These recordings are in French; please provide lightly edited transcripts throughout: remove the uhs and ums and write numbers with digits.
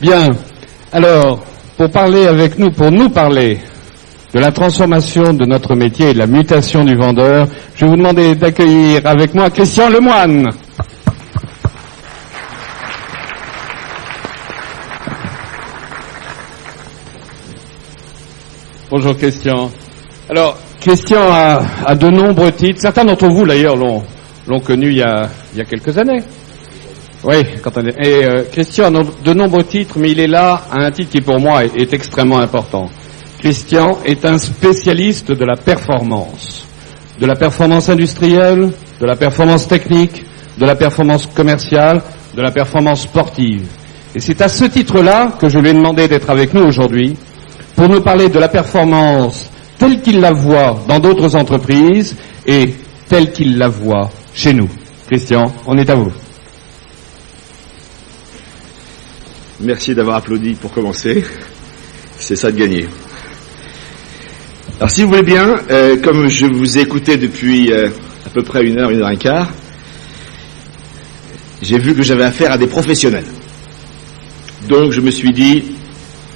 Bien. Alors, pour nous parler de la transformation de notre métier et de la mutation du vendeur, je vais vous demander d'accueillir avec moi Christian Lemoine. Bonjour Christian. Alors, Christian a de nombreux titres. Certains d'entre vous, d'ailleurs, l'ont connu il y a quelques années. Oui, Christian a de nombreux titres, mais il est là à un titre qui, pour moi, est extrêmement important. Christian est un spécialiste de la performance industrielle, de la performance technique, de la performance commerciale, de la performance sportive. Et c'est à ce titre-là que je lui ai demandé d'être avec nous aujourd'hui pour nous parler de la performance telle qu'il la voit dans d'autres entreprises et telle qu'il la voit chez nous. Christian, on est à vous. Merci d'avoir applaudi pour commencer. C'est ça de gagner. Alors si vous voulez bien, comme je vous ai écouté depuis à peu près 1 heure et quart, j'ai vu que j'avais affaire à des professionnels. Donc je me suis dit,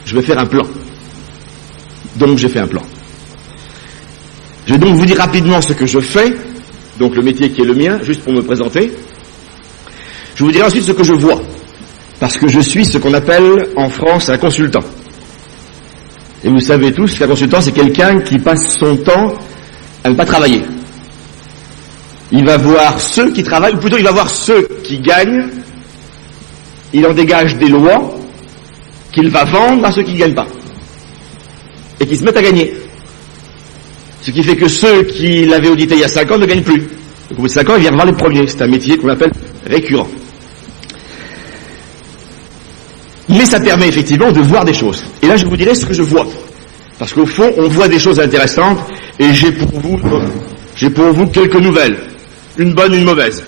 je vais faire un plan. Donc j'ai fait un plan. Je vais donc vous dire rapidement ce que je fais, donc le métier qui est le mien, juste pour me présenter. Je vous dirai ensuite ce que je vois, parce que je suis ce qu'on appelle en France un consultant. Et vous savez tous qu'un consultant, c'est quelqu'un qui passe son temps à ne pas travailler. Il va voir ceux qui travaillent, ou plutôt il va voir ceux qui gagnent, il en dégage des lois qu'il va vendre à ceux qui ne gagnent pas, et qui se mettent à gagner. Ce qui fait que ceux qui l'avaient audité il y a 5 ans ne gagnent plus. Donc au bout de 5 ans, ils viennent voir les premiers. C'est un métier qu'on appelle récurrent. Mais ça permet effectivement de voir des choses. Et là, je vous dirai ce que je vois. Parce qu'au fond, on voit des choses intéressantes, et j'ai pour vous quelques nouvelles. Une bonne, une mauvaise.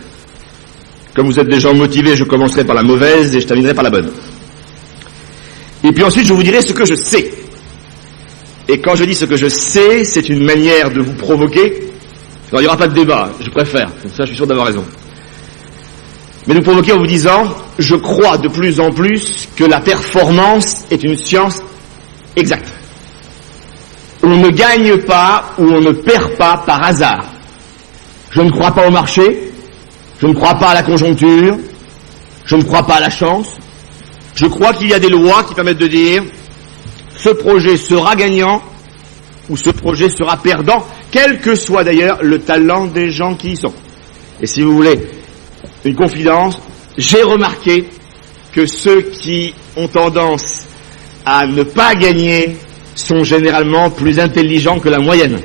Comme vous êtes des gens motivés, je commencerai par la mauvaise et je terminerai par la bonne. Et puis ensuite, je vous dirai ce que je sais. Et quand je dis ce que je sais, c'est une manière de vous provoquer. Alors, il n'y aura pas de débat, je préfère. Comme ça, je suis sûr d'avoir raison. Mais de vous provoquer en vous disant, je crois de plus en plus que la performance est une science exacte. On ne gagne pas ou on ne perd pas par hasard. Je ne crois pas au marché, je ne crois pas à la conjoncture, je ne crois pas à la chance. Je crois qu'il y a des lois qui permettent de dire ce projet sera gagnant ou ce projet sera perdant, quel que soit d'ailleurs le talent des gens qui y sont. Et si vous voulez une confidence, j'ai remarqué que ceux qui ont tendance à ne pas gagner sont généralement plus intelligents que la moyenne.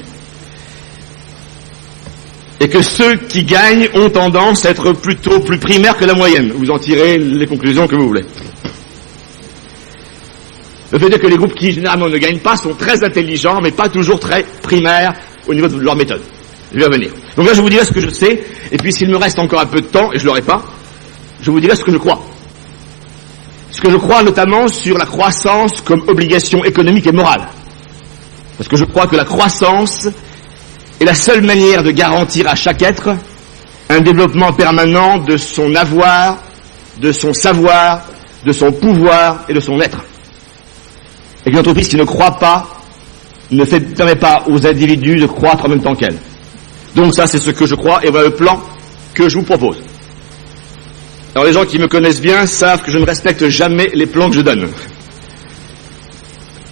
Et que ceux qui gagnent ont tendance à être plutôt plus primaires que la moyenne. Vous en tirez les conclusions que vous voulez. Le fait est que les groupes qui généralement ne gagnent pas sont très intelligents, mais pas toujours très primaires au niveau de leur méthode. Je vais revenir. Donc là, je vous dirai ce que je sais, et puis s'il me reste encore un peu de temps, et je ne l'aurai pas, je vous dirai ce que je crois. Ce que je crois notamment sur la croissance comme obligation économique et morale. Parce que je crois que la croissance est la seule manière de garantir à chaque être un développement permanent de son avoir, de son savoir, de son pouvoir et de son être. Et qu'une entreprise qui ne croit pas ne permet pas aux individus de croître en même temps qu'elle. Donc ça, c'est ce que je crois, et voilà le plan que je vous propose. Alors les gens qui me connaissent bien savent que je ne respecte jamais les plans que je donne.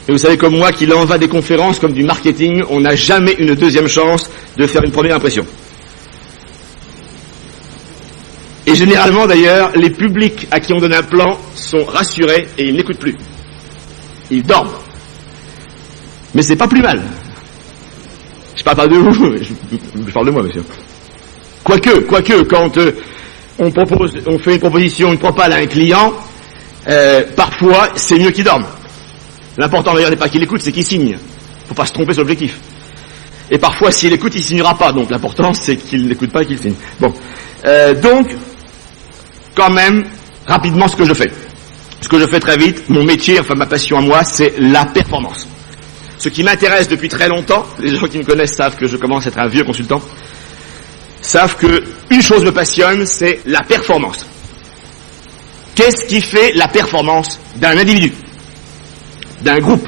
Et vous savez comme moi qu'il en va des conférences comme du marketing, on n'a jamais une deuxième chance de faire une première impression. Et généralement d'ailleurs, les publics à qui on donne un plan sont rassurés et ils n'écoutent plus. Ils dorment. Mais c'est pas plus mal. Je parle pas de vous, je parle de moi, monsieur. Quoique, quand on fait une proposition, une propale à un client, parfois, c'est mieux qu'il dorme. L'important d'ailleurs n'est pas qu'il écoute, c'est qu'il signe. Faut pas se tromper sur l'objectif. Et parfois, s'il écoute, il signera pas. Donc l'important, c'est qu'il n'écoute pas et qu'il signe. Bon. Donc, quand même, rapidement, ce que je fais. Ce que je fais très vite, mon métier, enfin ma passion à moi, c'est la performance. Ce qui m'intéresse depuis très longtemps, les gens qui me connaissent savent que je commence à être un vieux consultant, savent que une chose me passionne, c'est la performance. Qu'est-ce qui fait la performance d'un individu, d'un groupe,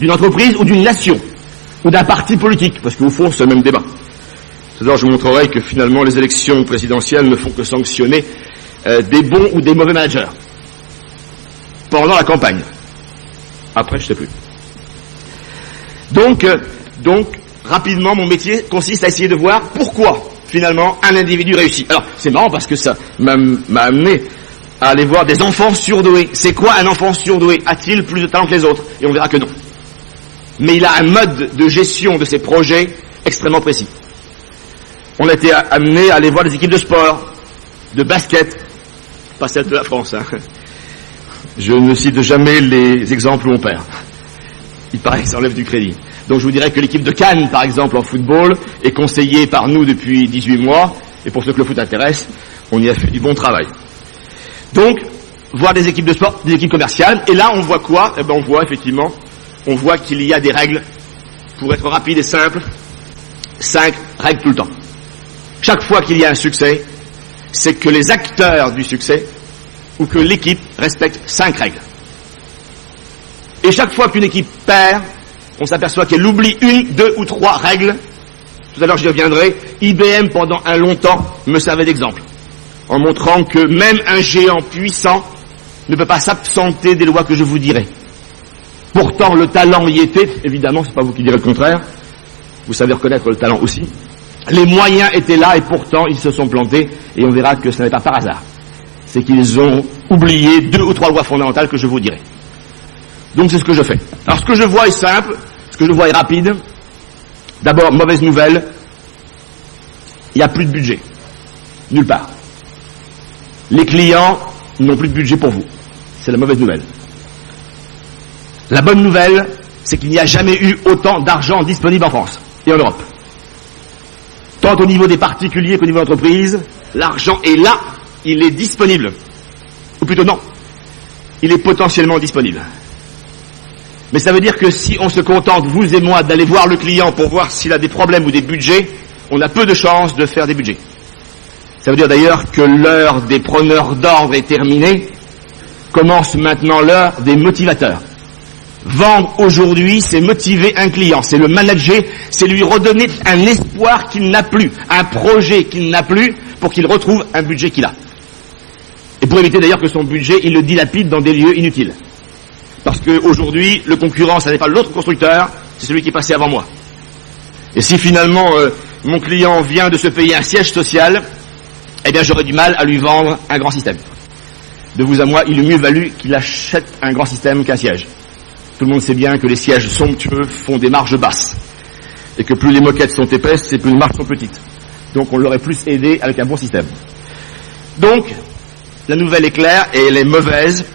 d'une entreprise ou d'une nation, ou d'un parti politique? Parce qu'au fond, c'est le même débat. C'est-à-dire, je vous montrerai que finalement, les élections présidentielles ne font que sanctionner des bons ou des mauvais managers pendant la campagne. Après, je ne sais plus. Donc, rapidement, mon métier consiste à essayer de voir pourquoi, finalement, un individu réussit. Alors, c'est marrant parce que ça m'a amené à aller voir des enfants surdoués. C'est quoi un enfant surdoué? A-t-il plus de talent que les autres? Et on verra que non. Mais il a un mode de gestion de ses projets extrêmement précis. On a été amené à aller voir des équipes de sport, de basket, pas celle de la France, hein. Je ne cite jamais les exemples où on perd. Il paraît que ça enlève du crédit. Donc je vous dirais que l'équipe de Cannes, par exemple, en football, est conseillée par nous depuis 18 mois, et pour ceux que le foot intéresse, on y a fait du bon travail. Donc, voir des équipes de sport, des équipes commerciales, et là on voit quoi? Eh ben on voit effectivement, on voit qu'il y a des règles, pour être rapide et simple, 5 règles tout le temps. Chaque fois qu'il y a un succès, c'est que les acteurs du succès, ou que l'équipe respecte 5 règles. Et chaque fois qu'une équipe perd, on s'aperçoit qu'elle oublie 1, 2 ou 3 règles. Tout à l'heure j'y reviendrai. IBM pendant un long temps me servait d'exemple, en montrant que même un géant puissant ne peut pas s'absenter des lois que je vous dirai. Pourtant le talent y était, évidemment, c'est pas vous qui direz le contraire, vous savez reconnaître le talent aussi. Les moyens étaient là et pourtant ils se sont plantés, et on verra que ce n'est pas par hasard. C'est qu'ils ont oublié 2 ou 3 lois fondamentales que je vous dirai. Donc c'est ce que je fais. Alors ce que je vois est simple, ce que je vois est rapide. D'abord, mauvaise nouvelle, il n'y a plus de budget. Nulle part. Les clients n'ont plus de budget pour vous. C'est la mauvaise nouvelle. La bonne nouvelle, c'est qu'il n'y a jamais eu autant d'argent disponible en France et en Europe. Tant au niveau des particuliers qu'au niveau de l'entreprise, l'argent est là, il est disponible. Ou plutôt non, il est potentiellement disponible. Mais ça veut dire que si on se contente, vous et moi, d'aller voir le client pour voir s'il a des problèmes ou des budgets, on a peu de chances de faire des budgets. Ça veut dire d'ailleurs que l'heure des preneurs d'ordre est terminée, commence maintenant l'heure des motivateurs. Vendre aujourd'hui, c'est motiver un client, c'est le manager, c'est lui redonner un espoir qu'il n'a plus, un projet qu'il n'a plus, pour qu'il retrouve un budget qu'il a. Et pour éviter d'ailleurs que son budget, il le dilapide dans des lieux inutiles. Parce qu'aujourd'hui, le concurrent, ça n'est pas l'autre constructeur, c'est celui qui est passé avant moi. Et si finalement, mon client vient de se payer un siège social, eh bien j'aurais du mal à lui vendre un grand système. De vous à moi, il eût mieux valu qu'il achète un grand système qu'un siège. Tout le monde sait bien que les sièges somptueux font des marges basses. Et que plus les moquettes sont épaisses, et plus les marges sont petites. Donc on l'aurait plus aidé avec un bon système. Donc, la nouvelle est claire et elle est mauvaise.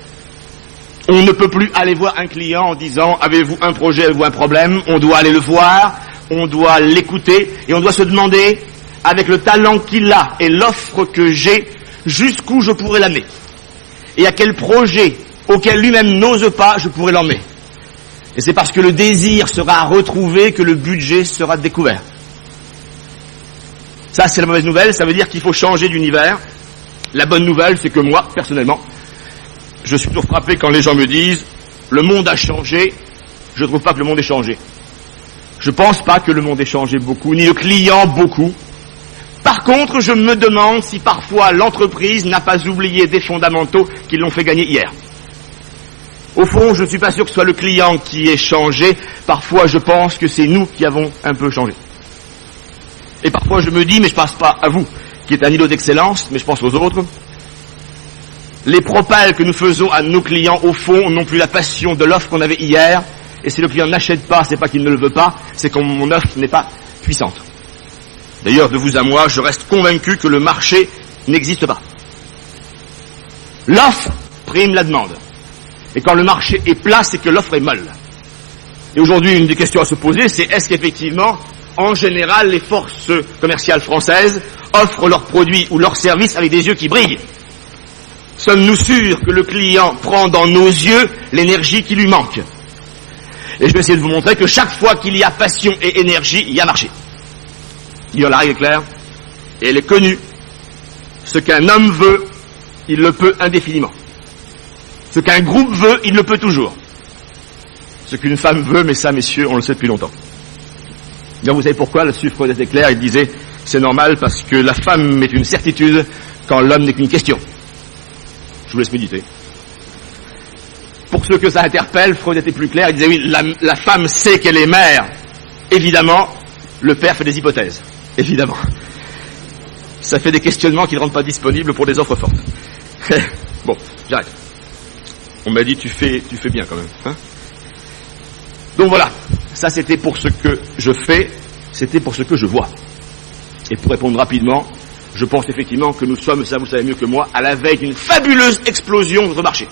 On ne peut plus aller voir un client en disant « Avez-vous un projet, avez-vous un problème ?» On doit aller le voir, on doit l'écouter et on doit se demander, avec le talent qu'il a et l'offre que j'ai, jusqu'où je pourrais l'amener. Et à quel projet auquel lui-même n'ose pas, je pourrais l'emmener. Et c'est parce que le désir sera retrouvé que le budget sera découvert. Ça, c'est la mauvaise nouvelle, ça veut dire qu'il faut changer d'univers. La bonne nouvelle, c'est que moi, personnellement, je suis toujours frappé quand les gens me disent « Le monde a changé », je ne trouve pas que le monde ait changé. Je ne pense pas que le monde ait changé beaucoup, ni le client beaucoup. Par contre, je me demande si parfois l'entreprise n'a pas oublié des fondamentaux qui l'ont fait gagner hier. Au fond, je ne suis pas sûr que ce soit le client qui ait changé. Parfois, je pense que c'est nous qui avons un peu changé. Et parfois, je me dis, mais je ne pense pas à vous, qui êtes un îlot d'excellence, mais je pense aux autres. Les propals que nous faisons à nos clients, au fond, n'ont plus la passion de l'offre qu'on avait hier. Et si le client n'achète pas, c'est pas qu'il ne le veut pas, c'est que mon offre n'est pas puissante. D'ailleurs, de vous à moi, je reste convaincu que le marché n'existe pas. L'offre prime la demande. Et quand le marché est plat, c'est que l'offre est molle. Et aujourd'hui, une des questions à se poser, c'est est-ce qu'effectivement, en général, les forces commerciales françaises offrent leurs produits ou leurs services avec des yeux qui brillent? Sommes-nous sûrs que le client prend dans nos yeux l'énergie qui lui manque? Et je vais essayer de vous montrer que chaque fois qu'il y a passion et énergie, il y a marché. Il y a la règle claire, et elle est connue. Ce qu'un homme veut, il le peut indéfiniment. Ce qu'un groupe veut, il le peut toujours. Ce qu'une femme veut, mais ça, messieurs, on le sait depuis longtemps. Donc vous savez pourquoi, là-dessus, Freud était clair, il disait, c'est normal parce que la femme est une certitude quand l'homme n'est qu'une question. Je vous laisse méditer. Pour ceux que ça interpelle, Freud était plus clair, il disait, oui, la femme sait qu'elle est mère. Évidemment, le père fait des hypothèses. Évidemment. Ça fait des questionnements qui ne rendent pas disponibles pour des offres fortes. Bon, j'arrête. On m'a dit, tu fais bien quand même. Hein? Donc voilà, ça c'était pour ce que je fais, c'était pour ce que je vois. Et pour répondre rapidement, je pense effectivement que nous sommes, ça vous savez mieux que moi, à la veille d'une fabuleuse explosion de notre marché.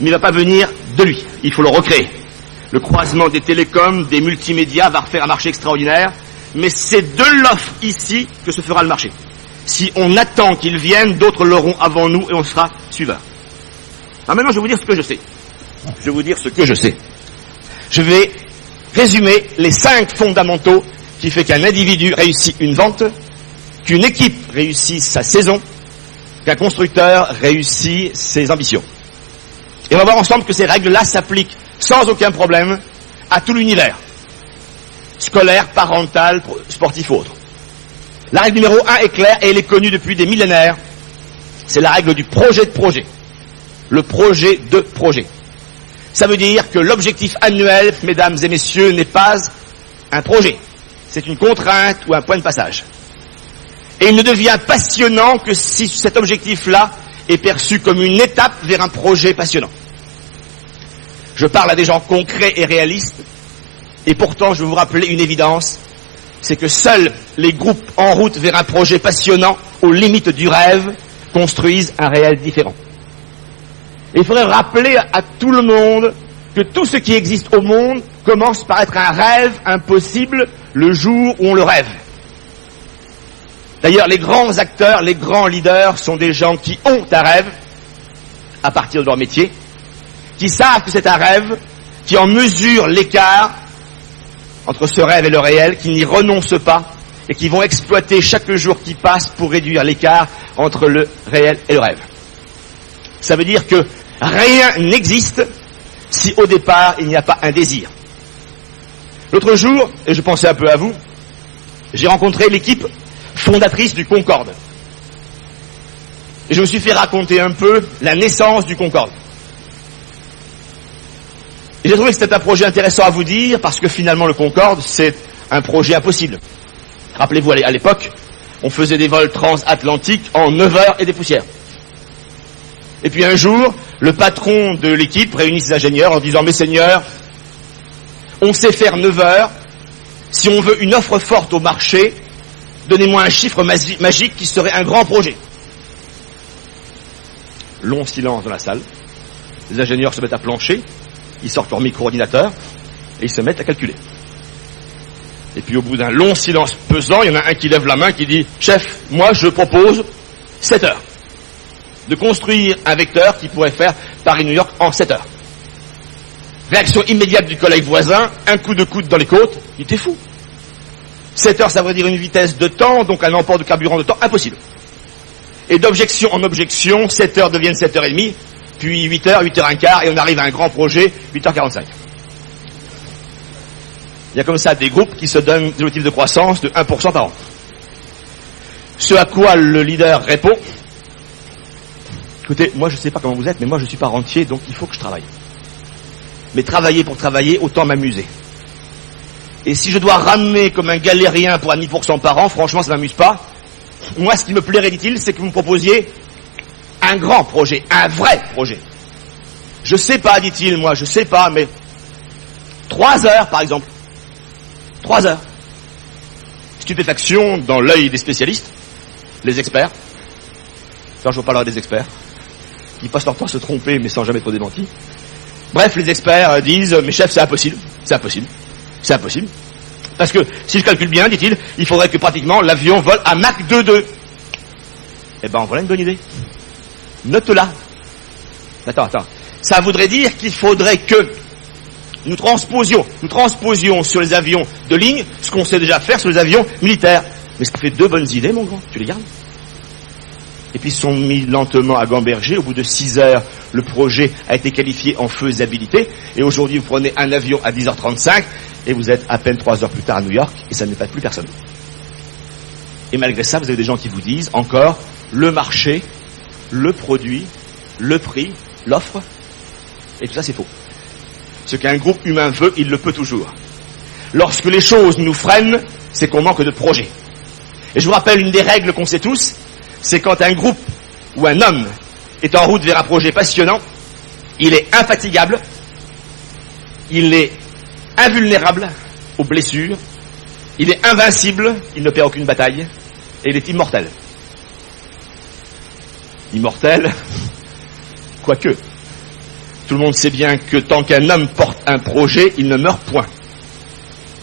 Mais il ne va pas venir de lui, il faut le recréer. Le croisement des télécoms, des multimédias va refaire un marché extraordinaire, mais c'est de l'offre ici que se fera le marché. Si on attend qu'ils viennent, d'autres l'auront avant nous et on sera suiveurs. Alors maintenant je vais vous dire ce que je sais. Je vais vous dire ce que je sais. Je vais résumer les 5 fondamentaux qui fait qu'un individu réussit une vente, qu'une équipe réussit sa saison, qu'un constructeur réussit ses ambitions. Et on va voir ensemble que ces règles-là s'appliquent sans aucun problème à tout l'univers, scolaire, parental, sportif ou autre. La règle numéro 1 est claire et elle est connue depuis des millénaires. C'est la règle du projet de projet. Le projet de projet. Ça veut dire que l'objectif annuel, mesdames et messieurs, n'est pas un projet. C'est une contrainte ou un point de passage. Et il ne devient passionnant que si cet objectif-là est perçu comme une étape vers un projet passionnant. Je parle à des gens concrets et réalistes, et pourtant je vais vous rappeler une évidence, c'est que seuls les groupes en route vers un projet passionnant, aux limites du rêve, construisent un réel différent. Et il faudrait rappeler à tout le monde que tout ce qui existe au monde commence par être un rêve impossible le jour où on le rêve. D'ailleurs, les grands acteurs, les grands leaders sont des gens qui ont un rêve à partir de leur métier, qui savent que c'est un rêve, qui en mesurent l'écart entre ce rêve et le réel, qui n'y renoncent pas et qui vont exploiter chaque jour qui passe pour réduire l'écart entre le réel et le rêve. Ça veut dire que rien n'existe si au départ il n'y a pas un désir. L'autre jour, et je pensais un peu à vous, j'ai rencontré l'équipe fondatrice du Concorde. Et je me suis fait raconter un peu la naissance du Concorde. Et j'ai trouvé que c'était un projet intéressant à vous dire, parce que finalement le Concorde, c'est un projet impossible. Rappelez-vous, à l'époque, on faisait des vols transatlantiques en 9 heures et des poussières. Et puis un jour, le patron de l'équipe réunit ses ingénieurs en disant « Messeigneurs, on sait faire 9 heures, si on veut une offre forte au marché, donnez-moi un chiffre magique qui serait un grand projet. » Long silence dans la salle, les ingénieurs se mettent à plancher, ils sortent leur micro-ordinateur et ils se mettent à calculer. Et puis au bout d'un long silence pesant, il y en a un qui lève la main qui dit « Chef, moi je propose 7 heures. De construire un vecteur qui pourrait faire Paris-New York en 7 heures. » Réaction immédiate du collègue voisin, un coup de coude dans les côtes, il était fou. 7 heures, ça veut dire une vitesse de temps, donc un emport de carburant de temps impossible. Et d'objection en objection, 7 heures deviennent 7h30, puis 8 heures, 8h15, et on arrive à un grand projet, 8h45. Il y a comme ça des groupes qui se donnent des objectifs de croissance de 1% par an. Ce à quoi le leader répond, écoutez, moi je ne sais pas comment vous êtes, mais moi je suis pas rentier, donc il faut que je travaille. Mais travailler pour travailler, autant m'amuser. Et si je dois ramer comme un galérien pour 1,5% par an, franchement ça ne m'amuse pas. Moi ce qui me plairait, dit-il, c'est que vous me proposiez un grand projet, un vrai projet. Je sais pas, dit-il, moi je sais pas, mais 3 heures par exemple. 3 heures. Stupéfaction dans l'œil des spécialistes, les experts. Quand je vous parlerai des experts, qui passent leur temps à se tromper mais sans jamais être démentis. Bref, les experts disent, mais chef, c'est impossible, c'est impossible, c'est impossible. Parce que, si je calcule bien, dit-il, il faudrait que pratiquement l'avion vole à Mach 2,2. Eh ben, voilà une bonne idée. Note-la. Attends. Ça voudrait dire qu'il faudrait que nous transposions sur les avions de ligne ce qu'on sait déjà faire sur les avions militaires. Mais ça fait 2 bonnes idées, mon grand, tu les gardes. et puis sont mis lentement à gamberger. Au bout de 6 heures, le projet a été qualifié en faisabilité, et aujourd'hui vous prenez un avion à 10h35, et vous êtes à peine 3 heures plus tard à New York, et ça ne n'épate plus personne. Et malgré ça, vous avez des gens qui vous disent encore, le marché, le produit, le prix, l'offre, et tout ça c'est faux. Ce qu'un groupe humain veut, il le peut toujours. Lorsque les choses nous freinent, c'est qu'on manque de projet. Et je vous rappelle une des règles qu'on sait tous, c'est quand un groupe ou un homme est en route vers un projet passionnant, il est infatigable, il est invulnérable aux blessures, il est invincible, il ne perd aucune bataille, et il est immortel. Immortel, quoique. Tout le monde sait bien que tant qu'un homme porte un projet, il ne meurt point.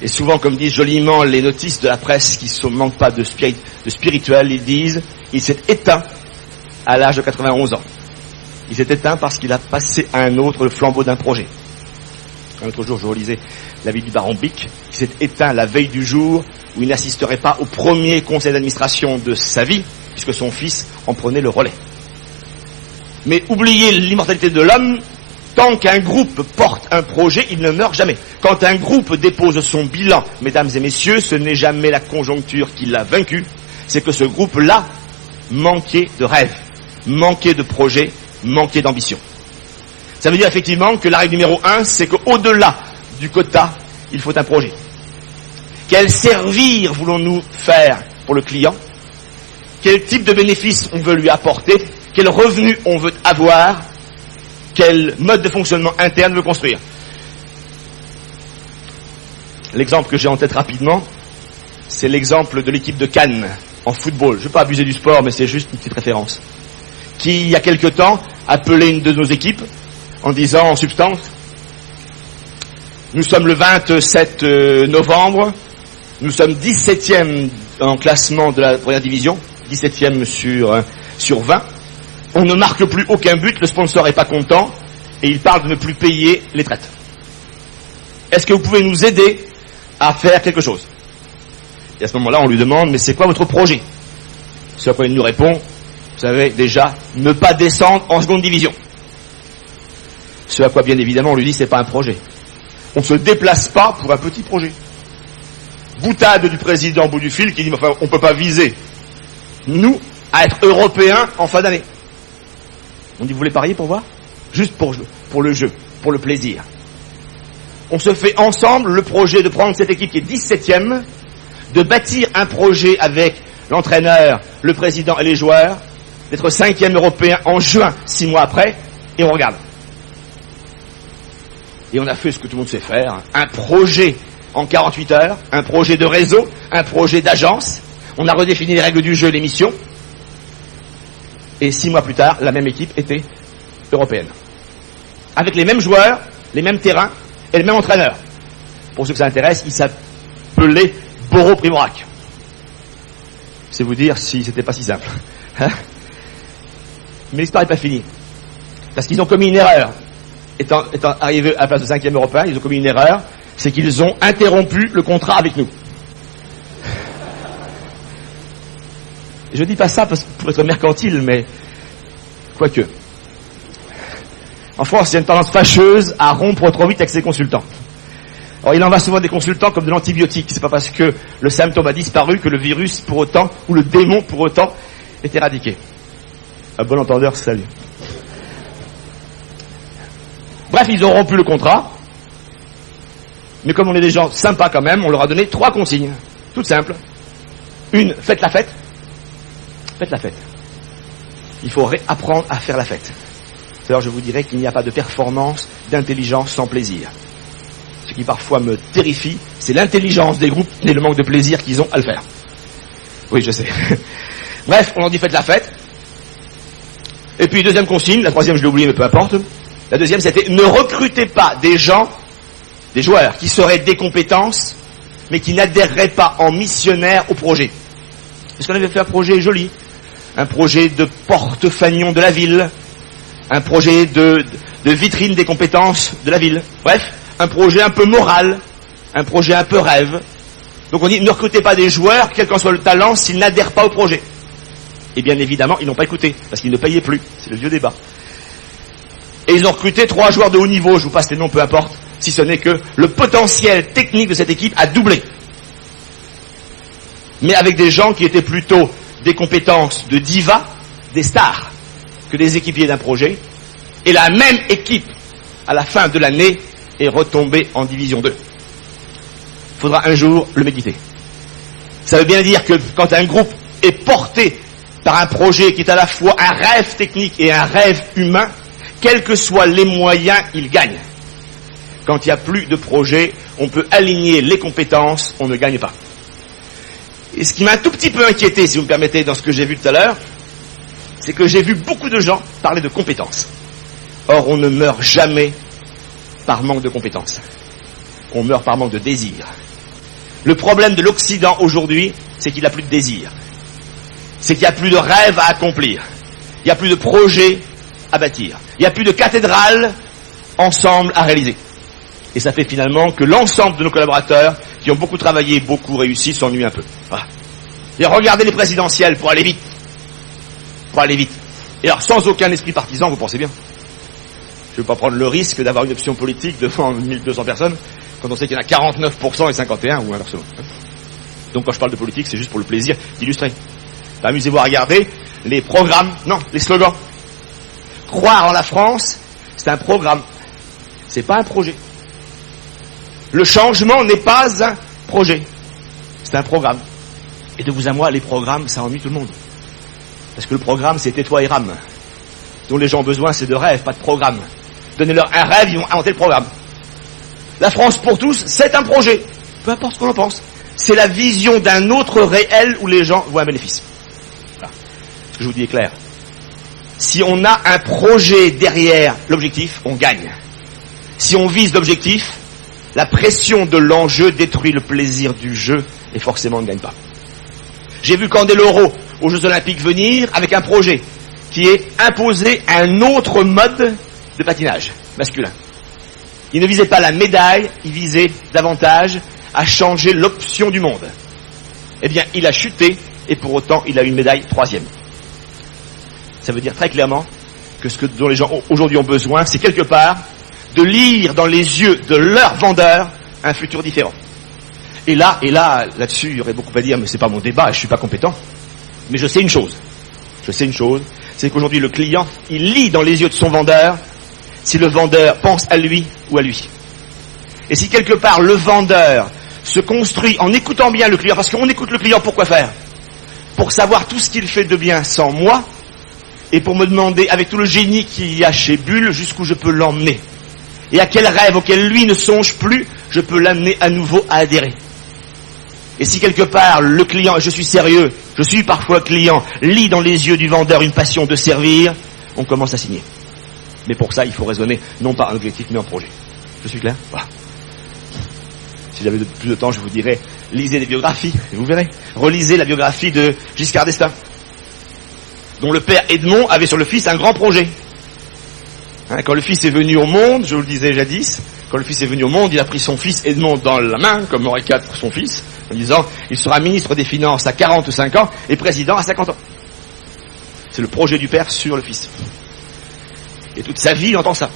Et souvent, comme disent joliment les notices de la presse qui ne manquent pas de spirituel, ils disent il s'est éteint à l'âge de 91 ans. Il s'est éteint parce qu'il a passé à un autre le flambeau d'un projet. Un autre jour, je relisais la vie du baron Bick, qui s'est éteint la veille du jour où il n'assisterait pas au premier conseil d'administration de sa vie, puisque son fils en prenait le relais. Mais oubliez l'immortalité de l'homme, tant qu'un groupe porte un projet, il ne meurt jamais. Quand un groupe dépose son bilan, mesdames et messieurs, ce n'est jamais la conjoncture qui l'a vaincu, c'est que ce groupe-là manquait de rêve, manquait de projet, manquait d'ambition. Ça veut dire effectivement que la règle numéro 1, c'est qu'au-delà du quota, il faut un projet. Quel servir voulons-nous faire pour le client? Quel type de bénéfice on veut lui apporter? Quel revenu on veut avoir? Quel mode de fonctionnement interne veut construire? L'exemple que j'ai en tête rapidement, c'est l'exemple de l'équipe de Cannes en football. Je ne veux pas abuser du sport, mais c'est juste une petite référence. Qui, il y a quelque temps, appelait une de nos équipes en disant, en substance, nous sommes le 27 novembre, nous sommes 17e en classement de la première division, 17e sur 20. On ne marque plus aucun but, le sponsor n'est pas content, et il parle de ne plus payer les traites. Est-ce que vous pouvez nous aider à faire quelque chose? Et à ce moment-là, on lui demande, mais c'est quoi votre projet? Ce à quoi il nous répond, vous savez, déjà, ne pas descendre en seconde division. Ce à quoi, bien évidemment, on lui dit, c'est pas un projet. On ne se déplace pas pour un petit projet. Boutade du président au bout du fil qui dit, enfin, on ne peut pas viser, nous, à être européens en fin d'année. On dit, vous voulez parier pour voir? Juste pour le jeu, pour le plaisir. On se fait ensemble le projet de prendre cette équipe qui est 17e, de bâtir un projet avec l'entraîneur, le président et les joueurs, d'être 5e européen en juin, 6 mois après, et on regarde. Et on a fait ce que tout le monde sait faire, un projet en 48 heures, un projet de réseau, un projet d'agence, on a redéfini les règles du jeu, les missions, et 6 mois plus tard, la même équipe était européenne. Avec les mêmes joueurs, les mêmes terrains et le même entraîneur. Pour ceux que ça intéresse, il s'appelait Boro Primorac. C'est vous dire si c'était pas si simple. Hein? Mais l'histoire n'est pas finie. Parce qu'ils ont commis une erreur. Étant arrivés à la place de 5e européen, ils ont commis une erreur, c'est qu'ils ont interrompu le contrat avec nous. Je ne dis pas ça pour être mercantile, mais quoique. En France, il y a une tendance fâcheuse à rompre trop vite avec ses consultants. Alors, il en va souvent des consultants comme de l'antibiotique. C'est pas parce que le symptôme a disparu que le virus, pour autant, ou le démon, pour autant, est éradiqué. À bon entendeur, salut. Bref, ils ont rompu le contrat. Mais comme on est des gens sympas quand même, on leur a donné 3 consignes. Toutes simples. Une, faites la fête. Faites la fête. Il faut apprendre à faire la fête. Alors je vous dirais qu'il n'y a pas de performance d'intelligence sans plaisir. Ce qui parfois me terrifie, c'est l'intelligence des groupes et le manque de plaisir qu'ils ont à le faire. Oui, je sais. Bref, on leur dit faites la fête. Et puis deuxième consigne, la troisième je l'ai oubliée mais peu importe. La deuxième c'était ne recrutez pas des gens, des joueurs qui seraient des compétences, mais qui n'adhéreraient pas en missionnaire au projet. Parce qu'on avait fait un projet joli, un projet de porte-fanion de la ville, un projet de vitrine des compétences de la ville. Bref, un projet un peu moral, un projet un peu rêve. Donc on dit, ne recrutez pas des joueurs, quel qu'en soit le talent, s'ils n'adhèrent pas au projet. Et bien évidemment, ils n'ont pas écouté, parce qu'ils ne payaient plus. C'est le vieux débat. Et ils ont recruté 3 joueurs de haut niveau, je vous passe les noms, peu importe, si ce n'est que le potentiel technique de cette équipe a doublé. Mais avec des gens qui étaient plutôt des compétences de diva, des stars, que des équipiers d'un projet. Et la même équipe, à la fin de l'année, est retombée en division 2. Il faudra un jour le méditer. Ça veut bien dire que quand un groupe est porté par un projet qui est à la fois un rêve technique et un rêve humain, quels que soient les moyens, il gagne. Quand il n'y a plus de projet, on peut aligner les compétences, on ne gagne pas. Et ce qui m'a un tout petit peu inquiété, si vous me permettez, dans ce que j'ai vu tout à l'heure, c'est que j'ai vu beaucoup de gens parler de compétences. Or, on ne meurt jamais par manque de compétences. On meurt par manque de désir. Le problème de l'Occident aujourd'hui, c'est qu'il n'a plus de désir. C'est qu'il n'y a plus de rêves à accomplir. Il n'y a plus de projets à bâtir. Il n'y a plus de cathédrales ensemble à réaliser. Et ça fait finalement que l'ensemble de nos collaborateurs, qui ont beaucoup travaillé, beaucoup réussi, s'ennuient un peu. Voilà. Et regardez les présidentielles pour aller vite. Pour aller vite. Et alors, sans aucun esprit partisan, vous pensez bien. Je ne veux pas prendre le risque d'avoir une option politique devant 1200 personnes, quand on sait qu'il y en a 49% et 51, ou inversement. Donc quand je parle de politique, c'est juste pour le plaisir d'illustrer. Amusez-vous à regarder les programmes, non, les slogans. Croire en la France, c'est un programme. C'est pas un projet. Le changement n'est pas un projet. C'est un programme. Et de vous à moi, les programmes, ça ennuie tout le monde. Parce que le programme, c'est tais-toi et rame. Dont les gens ont besoin, c'est de rêve, pas de programme. Donnez-leur un rêve, ils vont inventer le programme. La France pour tous, c'est un projet. Peu importe ce qu'on en pense. C'est la vision d'un autre réel où les gens voient un bénéfice. Voilà. Ce que je vous dis est clair. Si on a un projet derrière l'objectif, on gagne. Si on vise l'objectif, la pression de l'enjeu détruit le plaisir du jeu et forcément on ne gagne pas. J'ai vu Candeloro aux Jeux Olympiques venir avec un projet qui est imposer un autre mode de patinage masculin. Il ne visait pas la médaille, il visait davantage à changer l'option du monde. Eh bien, il a chuté et pour autant il a eu une médaille 3e. Ça veut dire très clairement que ce dont les gens aujourd'hui ont besoin, c'est quelque part de lire dans les yeux de leurs vendeurs un futur différent. Et là-dessus, il y aurait beaucoup à dire, mais c'est pas mon débat, je suis pas compétent. Mais je sais une chose, c'est qu'aujourd'hui le client, il lit dans les yeux de son vendeur si le vendeur pense à lui ou à lui. Et si quelque part le vendeur se construit en écoutant bien le client, parce qu'on écoute le client pour quoi faire ? Pour savoir tout ce qu'il fait de bien sans moi, et pour me demander, avec tout le génie qu'il y a chez Bull, jusqu'où je peux l'emmener. Et à quel rêve auquel lui ne songe plus, je peux l'amener à nouveau à adhérer. Et si quelque part le client, je suis sérieux, je suis parfois client, lit dans les yeux du vendeur une passion de servir, on commence à signer. Mais pour ça, il faut raisonner non pas un objectif, mais un projet. Je suis clair ? Voilà. Si j'avais plus de temps, je vous dirais, lisez des biographies, et vous verrez. Relisez la biographie de Giscard d'Estaing, dont le père Edmond avait sur le fils un grand projet. Quand le fils est venu au monde, je vous le disais jadis, quand le fils est venu au monde, il a pris son fils Edmond dans la main, comme Henri IV son fils, en disant, il sera ministre des Finances à 45 ans et président à 50 ans. C'est le projet du père sur le fils. Et toute sa vie, il entend ça.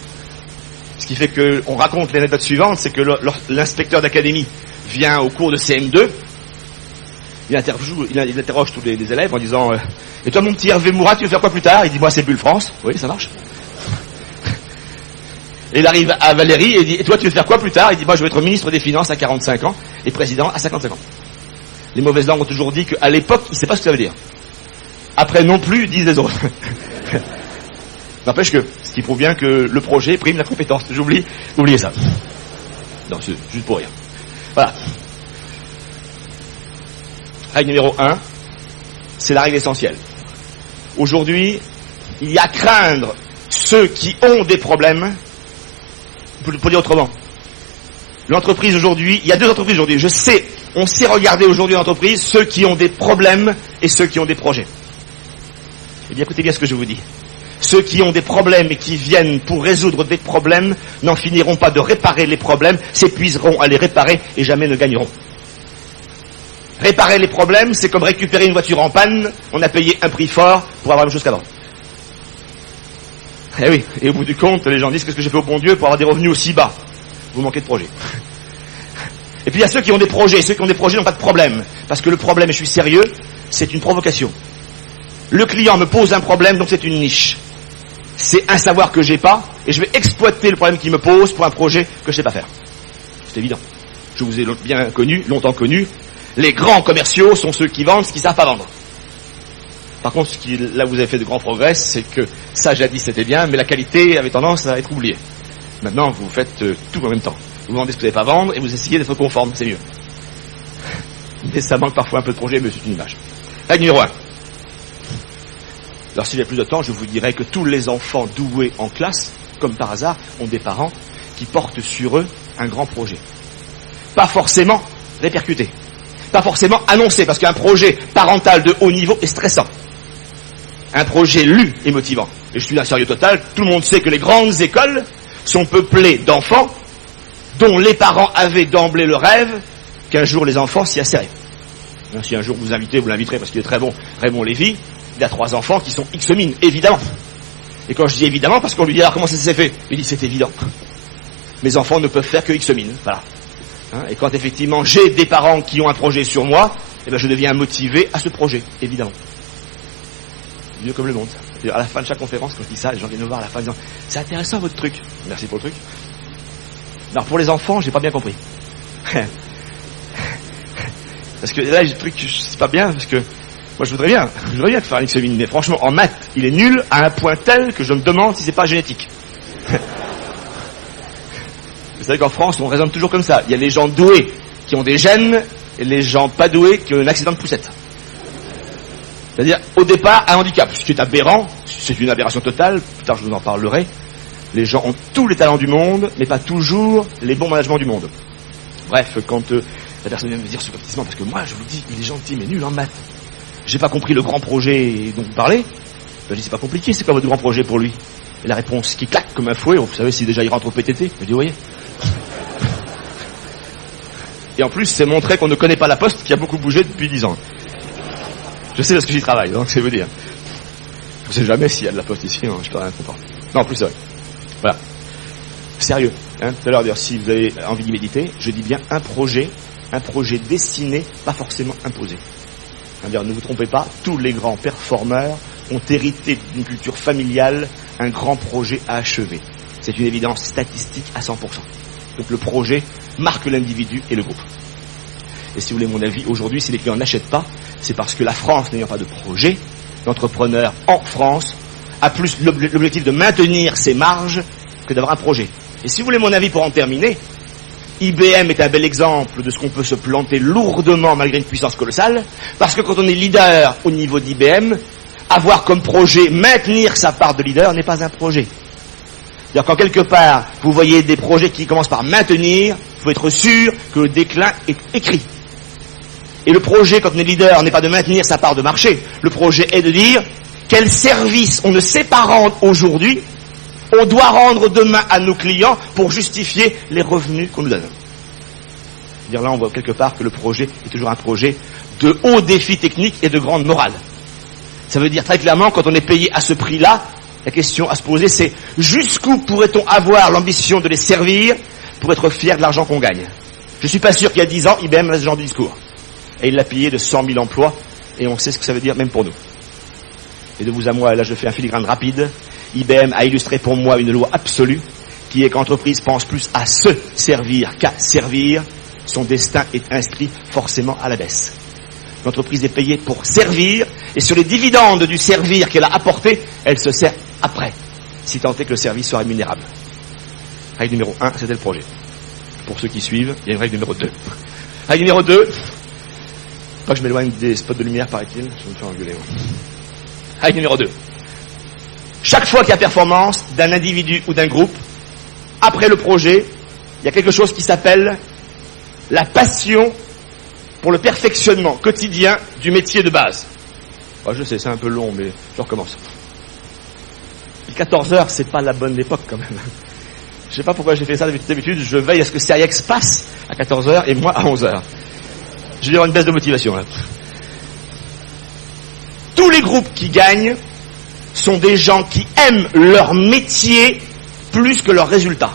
Ce qui fait qu'on raconte l'anecdote suivante, c'est que l'inspecteur d'académie vient au cours de CM2, il interroge tous les élèves en disant et toi mon petit Hervé Mourat, tu veux faire quoi plus tard ? Il dit moi c'est Bull France. Oui, ça marche. Et il arrive à Valérie et dit et toi tu veux faire quoi plus tard ? Il dit moi je veux être ministre des Finances à 45 ans et président à 55 ans. Les mauvaises langues ont toujours dit qu'à l'époque, il ne sait pas ce que ça veut dire. Après non plus, disent les autres. N'empêche que, ce qui prouve bien que le projet prime la compétence. Oubliez ça. Non, c'est juste pour rire. Voilà. Règle numéro 1, c'est la règle essentielle. Aujourd'hui, il y a à craindre ceux qui ont des problèmes, pour dire autrement. L'entreprise aujourd'hui, il y a 2 entreprises aujourd'hui, on sait regarder aujourd'hui l'entreprise, ceux qui ont des problèmes et ceux qui ont des projets. Eh bien, écoutez bien ce que je vous dis. Ceux qui ont des problèmes et qui viennent pour résoudre des problèmes n'en finiront pas de réparer les problèmes, s'épuiseront à les réparer et jamais ne gagneront. Réparer les problèmes, c'est comme récupérer une voiture en panne, on a payé un prix fort pour avoir la même chose qu'avant. Eh oui, et au bout du compte, les gens disent qu'est-ce que j'ai fait au bon Dieu pour avoir des revenus aussi bas. Vous manquez de projets. Et puis il y a ceux qui ont des projets, ceux qui ont des projets n'ont pas de problème. Parce que le problème, et je suis sérieux, c'est une provocation. Le client me pose un problème, donc c'est une niche. C'est un savoir que j'ai pas, et je vais exploiter le problème qu'il me pose pour un projet que je sais pas faire. C'est évident. Je vous ai bien connu, longtemps connu. Les grands commerciaux sont ceux qui vendent ce qu'ils savent pas vendre. Par contre, là où vous avez fait de grands progrès, c'est que ça jadis c'était bien, mais la qualité avait tendance à être oubliée. Maintenant, vous faites tout en même temps. Vous vendez ce que vous n'avez pas vendre et vous essayez d'être conforme, c'est mieux. Mais ça manque parfois un peu de projet, mais c'est une image. Règle numéro 1. Alors si j'ai plus de temps, je vous dirais que tous les enfants doués en classe, comme par hasard, ont des parents qui portent sur eux un grand projet. Pas forcément répercuté. Pas forcément annoncé, parce qu'un projet parental de haut niveau est stressant. Un projet lu est motivant. Et je suis d'un sérieux total, tout le monde sait que les grandes écoles sont peuplées d'enfants dont les parents avaient d'emblée le rêve qu'un jour les enfants s'y asseraient. Si un jour vous invitez, vous l'inviterez parce qu'il est très bon, Raymond Lévy, il a 3 enfants qui sont X-mine, évidemment. Et quand je dis évidemment, parce qu'on lui dit alors comment ça s'est fait, il dit c'est évident. Mes enfants ne peuvent faire que X-mine, voilà. Et quand effectivement j'ai des parents qui ont un projet sur moi, eh ben je deviens motivé à ce projet, évidemment. Mieux comme le monde. Ça. À la fin de chaque conférence, quand je dis ça, les gens viennent me voir à la fin en disant c'est intéressant votre truc. Merci pour le truc. Alors pour les enfants, j'ai pas bien compris. Parce que là, le truc, c'est pas bien, parce que moi je voudrais bien faire un X-mine, mais franchement, en maths, il est nul à un point tel que je me demande si c'est pas génétique. Vous savez qu'en France, on raisonne toujours comme ça. Il y a les gens doués qui ont des gènes et les gens pas doués qui ont un accident de poussette. C'est-à-dire, au départ, un handicap, ce qui est aberrant, c'est une aberration totale, plus tard je vous en parlerai. Les gens ont tous les talents du monde, mais pas toujours les bons managements du monde. Bref, quand la personne vient me dire subrepticement, parce que moi, je vous dis, il est gentil, mais nul en maths. J'ai pas compris le grand projet dont vous parlez. Je dis, c'est pas compliqué, c'est quoi votre grand projet pour lui? Et la réponse qui claque comme un fouet, vous savez si déjà il rentre au PTT, je dis, vous voyez. Et en plus, c'est montrer qu'on ne connaît pas la Poste qui a beaucoup bougé depuis 10 ans. Je sais parce que j'y travaille, donc c'est vous dire. Je ne sais jamais s'il y a de la Poste ici, non, je peux rien comprendre. Non, en plus c'est vrai. Voilà. Sérieux. Tout à l'heure, d'ailleurs, si vous avez envie d'y méditer, je dis bien un projet destiné, pas forcément imposé. C'est-à-dire, ne vous trompez pas, tous les grands performeurs ont hérité d'une culture familiale un grand projet à achever. C'est une évidence statistique à 100%. Donc le projet marque l'individu et le groupe. Et si vous voulez mon avis, aujourd'hui, si les clients n'achètent pas, c'est parce que la France, n'ayant pas de projet, l'entrepreneur en France a plus l'objectif de maintenir ses marges que d'avoir un projet. Et si vous voulez mon avis pour en terminer, IBM est un bel exemple de ce qu'on peut se planter lourdement malgré une puissance colossale, parce que quand on est leader au niveau d'IBM, avoir comme projet maintenir sa part de leader n'est pas un projet. C'est-à-dire quand quelque part vous voyez des projets qui commencent par maintenir, il faut être sûr que le déclin est écrit. Et le projet, quand on est leader, n'est pas de maintenir sa part de marché. Le projet est de dire quel service on ne sait pas rendre aujourd'hui, on doit rendre demain à nos clients pour justifier les revenus qu'on nous donne. C'est-à-dire là, on voit quelque part que le projet est toujours un projet de haut défi technique et de grande morale. Ça veut dire très clairement, quand on est payé à ce prix-là, la question à se poser, c'est jusqu'où pourrait-on avoir l'ambition de les servir pour être fier de l'argent qu'on gagne? Je ne suis pas sûr qu'il y a 10 ans, IBM a ce genre de discours. Et il l'a payé de 100 000 emplois, et on sait ce que ça veut dire même pour nous. Et de vous à moi, là je fais un filigrane rapide, IBM a illustré pour moi une loi absolue, qui est qu'entreprise pense plus à se servir qu'à servir, son destin est inscrit forcément à la baisse. L'entreprise est payée pour servir, et sur les dividendes du servir qu'elle a apporté, elle se sert après, si tant est que le service soit rémunérable. Règle numéro 1, c'était le projet. Pour ceux qui suivent, il y a une règle numéro 2. Règle numéro 2, pas que je m'éloigne des spots de lumière, paraît-il, je vais me faire engueuler. Règle numéro 2. Chaque fois qu'il y a performance d'un individu ou d'un groupe, après le projet, il y a quelque chose qui s'appelle la passion pour le perfectionnement quotidien du métier de base. Oh, je sais, c'est un peu long, mais je recommence. 14 heures, c'est pas la bonne époque quand même. Je sais pas pourquoi j'ai fait ça d'habitude, je veille à ce que Seriex passe à 14 heures et moi à 11 heures. Je vais avoir une baisse de motivation là. Tous les groupes qui gagnent sont des gens qui aiment leur métier plus que leurs résultats.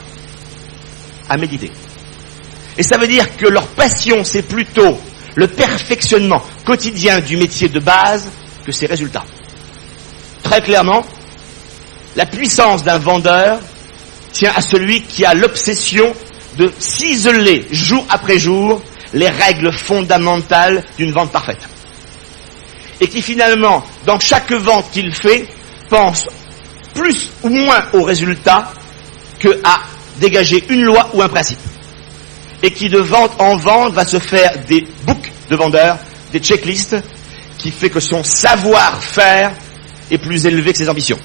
À méditer. Et ça veut dire que leur passion, c'est plutôt le perfectionnement quotidien du métier de base que ses résultats. Très clairement, la puissance d'un vendeur tient à celui qui a l'obsession de ciseler jour après jour les règles fondamentales d'une vente parfaite. Et qui finalement, dans chaque vente qu'il fait, pense plus ou moins au résultat que à dégager une loi ou un principe. Et qui de vente en vente va se faire des books de vendeurs, des checklists, qui fait que son savoir-faire est plus élevé que ses ambitions.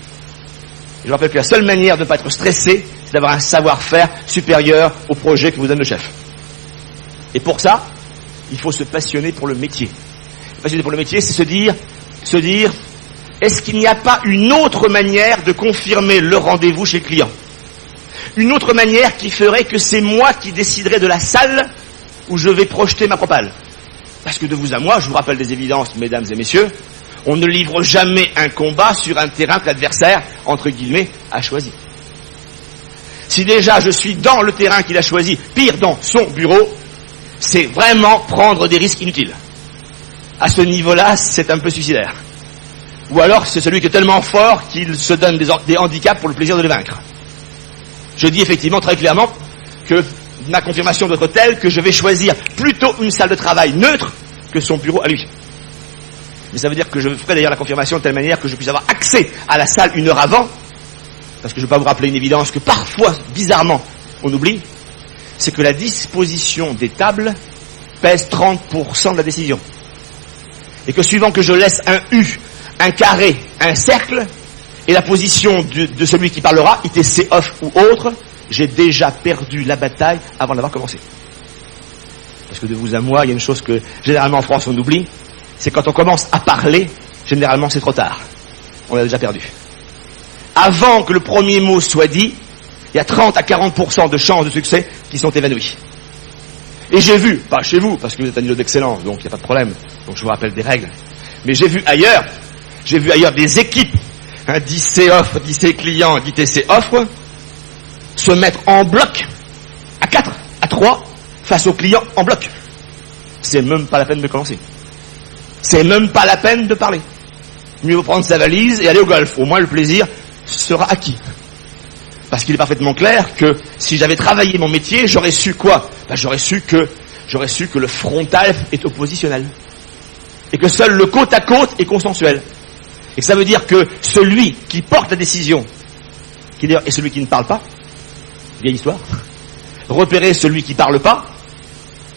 Je rappelle que la seule manière de ne pas être stressé, c'est d'avoir un savoir-faire supérieur au projet que vous donne le chef. Et pour ça, il faut se passionner pour le métier. Passionner pour le métier, c'est se dire, est-ce qu'il n'y a pas une autre manière de confirmer le rendez-vous chez le client? Une autre manière qui ferait que c'est moi qui déciderai de la salle où je vais projeter ma propale. Parce que de vous à moi, je vous rappelle des évidences, mesdames et messieurs, on ne livre jamais un combat sur un terrain que l'adversaire, entre guillemets, a choisi. Si déjà je suis dans le terrain qu'il a choisi, pire dans son bureau, c'est vraiment prendre des risques inutiles. À ce niveau-là, c'est un peu suicidaire. Ou alors c'est celui qui est tellement fort qu'il se donne des handicaps pour le plaisir de les vaincre. Je dis effectivement très clairement que ma confirmation doit être telle que je vais choisir plutôt une salle de travail neutre que son bureau à lui. Mais ça veut dire que je ferai d'ailleurs la confirmation de telle manière que je puisse avoir accès à la salle une heure avant, parce que je ne vais pas vous rappeler une évidence que parfois, bizarrement, on oublie, c'est que la disposition des tables pèse 30% de la décision. Et que suivant que je laisse un U, un carré, un cercle, et la position de celui qui parlera, ITC off ou autre, j'ai déjà perdu la bataille avant d'avoir commencé. Parce que de vous à moi, il y a une chose que généralement en France on oublie, c'est quand on commence à parler, généralement c'est trop tard. On a déjà perdu. Avant que le premier mot soit dit, il y a 30 à 40% de chances de succès qui sont évanouies. Et j'ai vu, pas chez vous, parce que vous êtes un niveau d'excellence, donc il n'y a pas de problème, donc je vous rappelle des règles, mais j'ai vu ailleurs des équipes, d'IC offre, d'IC client, d'ITC offre, se mettre en bloc, à 4, à 3, face aux clients en bloc. C'est même pas la peine de commencer. C'est même pas la peine de parler. Mieux vaut prendre sa valise et aller au golf. Au moins le plaisir sera acquis. Parce qu'il est parfaitement clair que si j'avais travaillé mon métier, j'aurais su quoi? J'aurais su que le frontal est oppositionnel. Et que seul le côte à côte est consensuel. Et que ça veut dire que celui qui porte la décision, qui d'ailleurs est celui qui ne parle pas, vieille histoire, repérer celui qui parle pas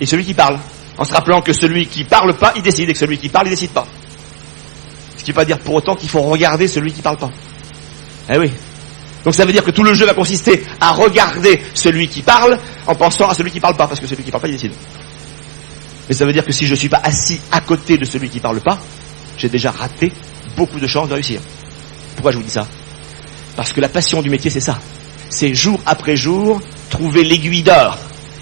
et celui qui parle. En se rappelant que celui qui parle pas, il décide, et que celui qui parle, il décide pas. Ce qui ne veut pas dire pour autant qu'il faut regarder celui qui parle pas. Eh oui. Donc ça veut dire que tout le jeu va consister à regarder celui qui parle en pensant à celui qui parle pas, parce que celui qui parle pas, il décide. Mais ça veut dire que si je ne suis pas assis à côté de celui qui parle pas, j'ai déjà raté beaucoup de chances de réussir. Pourquoi je vous dis ça? Parce que la passion du métier, c'est ça. C'est jour après jour, trouver l'aiguille d'or,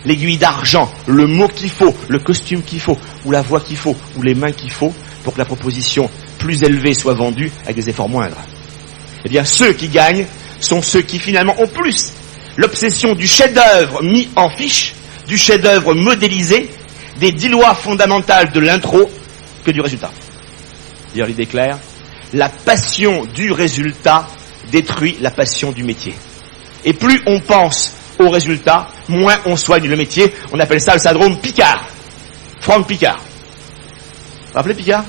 l'aiguille d'argent, le mot qu'il faut, le costume qu'il faut, ou la voix qu'il faut, ou les mains qu'il faut, pour que la proposition plus élevée soit vendue avec des efforts moindres. Eh bien, ceux qui gagnent sont ceux qui finalement ont plus l'obsession du chef-d'œuvre mis en fiche, du chef-d'œuvre modélisé, des 10 lois fondamentales de l'intro que du résultat. D'ailleurs, l'idée est claire, la passion du résultat détruit la passion du métier. Et plus on pense au résultat, moins on soigne le métier. On appelle ça le syndrome Picard. Franck Picard. Vous vous rappelez Picard?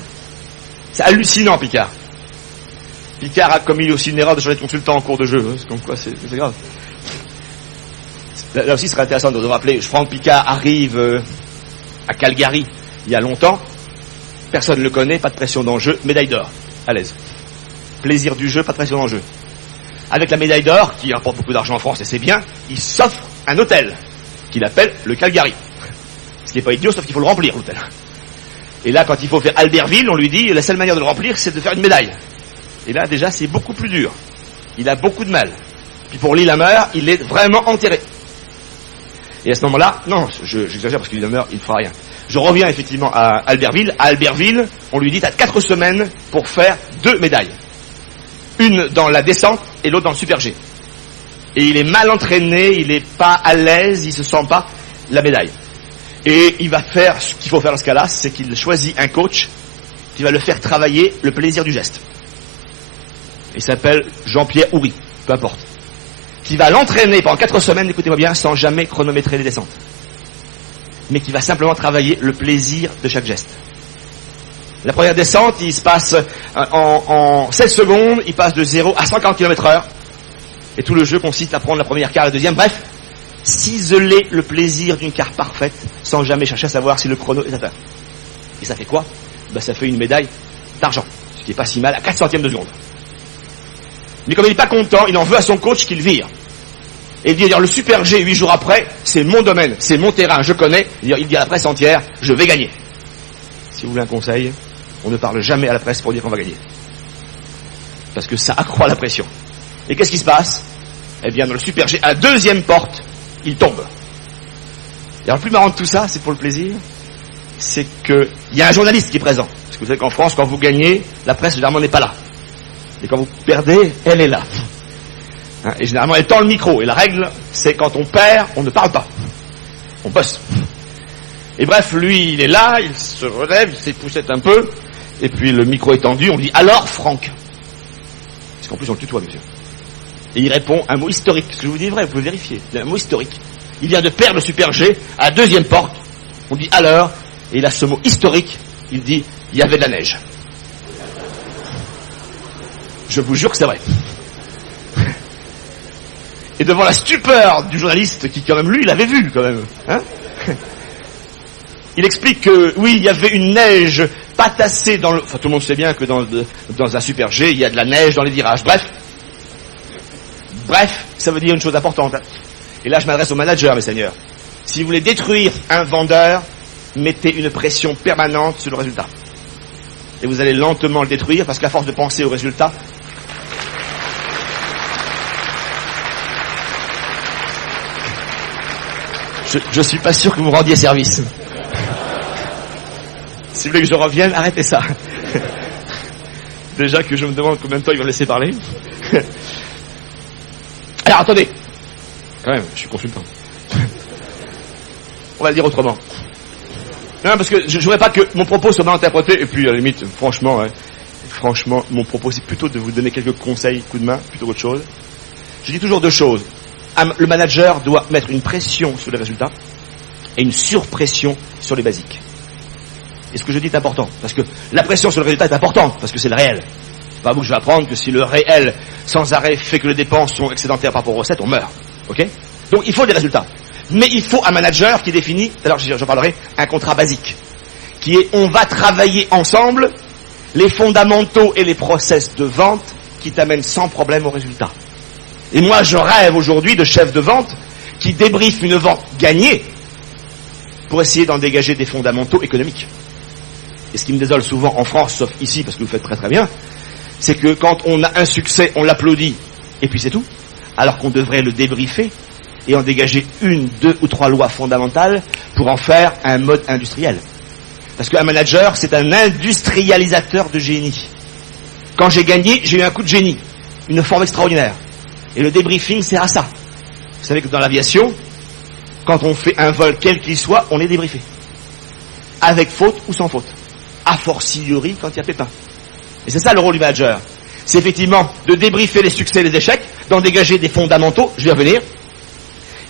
C'est hallucinant, Picard. Picard a commis aussi une erreur de changer de consultant en cours de jeu. C'est comme quoi, c'est grave. Là aussi, ce serait intéressant de vous rappeler. Franck Picard arrive à Calgary il y a longtemps. Personne ne le connaît, pas de pression dans le jeu. Médaille d'or, à l'aise. Plaisir du jeu, pas de pression dans le jeu. Avec la médaille d'or, qui rapporte beaucoup d'argent en France, et c'est bien, il s'offre un hôtel, qu'il appelle le Calgary. Ce qui n'est pas idiot, sauf qu'il faut le remplir, l'hôtel. Et là, quand il faut faire Albertville, on lui dit, la seule manière de le remplir, c'est de faire une médaille. Et là, déjà, c'est beaucoup plus dur. Il a beaucoup de mal. Puis pour Lillehammer, il est vraiment enterré. Et à ce moment-là, non, j'exagère parce que Lillehammer, il ne fera rien. Je reviens effectivement à Albertville. À Albertville, on lui dit, t'as 4 semaines pour faire 2 médailles. Une dans la descente et l'autre dans le super G. Et il est mal entraîné, il n'est pas à l'aise, il se sent pas la médaille. Et il va faire ce qu'il faut faire dans ce cas-là, c'est qu'il choisit un coach qui va le faire travailler le plaisir du geste. Il s'appelle Jean-Pierre Houry, peu importe. Qui va l'entraîner pendant 4 semaines, écoutez-moi bien, sans jamais chronométrer les descentes. Mais qui va simplement travailler le plaisir de chaque geste. La première descente, il se passe en 16 secondes, il passe de 0 à 140 km/h. Et tout le jeu consiste à prendre la première carte, la deuxième, bref, ciseler le plaisir d'une carte parfaite, sans jamais chercher à savoir si le chrono est atteint. Et ça fait quoi? Ça fait une médaille d'argent, ce qui n'est pas si mal, à 4 centièmes de seconde. Mais comme il n'est pas content, il en veut à son coach qu'il vire. Et il dit, le super G, 8 jours après, c'est mon domaine, c'est mon terrain, je connais. Il dit à la presse entière, je vais gagner. Si vous voulez un conseil, on ne parle jamais à la presse pour dire qu'on va gagner. Parce que ça accroît la pression. Et qu'est-ce qui se passe? Eh bien, dans le super G, à la deuxième porte, il tombe. Et alors, le plus marrant de tout ça, c'est pour le plaisir, c'est qu'il y a un journaliste qui est présent. Parce que vous savez qu'en France, quand vous gagnez, la presse, généralement, n'est pas là. Et quand vous perdez, elle est là. Et généralement, elle tend le micro. Et la règle, c'est quand on perd, on ne parle pas. On bosse. Et bref, lui, il est là, il se relève, il s'époussette un peu. Et puis, le micro est tendu, on dit, alors, Franck. Parce qu'en plus, on le tutoie, monsieur. Et il répond un mot historique. Ce que je vous dis est vrai, vous pouvez vérifier. Il y a un mot historique. Il vient de perdre le super G à la deuxième porte. On dit, alors, et il a ce mot historique. Il dit, il y avait de la neige. Je vous jure que c'est vrai. Et devant la stupeur du journaliste, qui quand même, lui, il avait vu quand même. Hein, il explique que, oui, il y avait une neige pas tassée dans le... Enfin, tout le monde sait bien que dans un super G, il y a de la neige dans les virages. Bref, ça veut dire une chose importante. Et là, je m'adresse au manager, mes seigneurs. Si vous voulez détruire un vendeur, mettez une pression permanente sur le résultat. Et vous allez lentement le détruire, parce qu'à force de penser au résultat, je suis pas sûr que vous me rendiez service. Si vous voulez que je revienne, arrêtez ça. Déjà que je me demande combien de temps ils vont me laisser parler. Alors, attendez. Quand même, je suis consultant. On va le dire autrement. Non, parce que je ne voudrais pas que mon propos soit mal interprété. Et puis, à la limite, franchement, mon propos, c'est plutôt de vous donner quelques conseils, coup de main, plutôt qu'autre chose. Je dis toujours 2 choses. Le manager doit mettre une pression sur les résultats et une surpression sur les basiques. Et ce que je dis est important, parce que la pression sur le résultat est importante, parce que c'est le réel. C'est pas à vous que je vais apprendre que si le réel, sans arrêt, fait que les dépenses sont excédentaires par rapport aux recettes, on meurt. Ok? Donc il faut des résultats. Mais il faut un manager qui définit, tout à l'heure j'en parlerai, un contrat basique, qui est on va travailler ensemble les fondamentaux et les process de vente qui t'amènent sans problème au résultat. Et moi, je rêve aujourd'hui de chef de vente qui débriefe une vente gagnée pour essayer d'en dégager des fondamentaux économiques. Et ce qui me désole souvent en France, sauf ici, parce que vous faites très très bien, c'est que quand on a un succès, on l'applaudit, et puis c'est tout, alors qu'on devrait le débriefer et en dégager 1, 2 ou 3 lois fondamentales pour en faire un mode industriel. Parce qu'un manager, c'est un industrialisateur de génie. Quand j'ai gagné, j'ai eu un coup de génie, une forme extraordinaire. Et le débriefing sert à ça. Vous savez que dans l'aviation, quand on fait un vol quel qu'il soit, on est débriefé. Avec faute ou sans faute. A fortiori quand il y a pépin. Et c'est ça le rôle du manager. C'est effectivement de débriefer les succès et les échecs, d'en dégager des fondamentaux, je vais y revenir,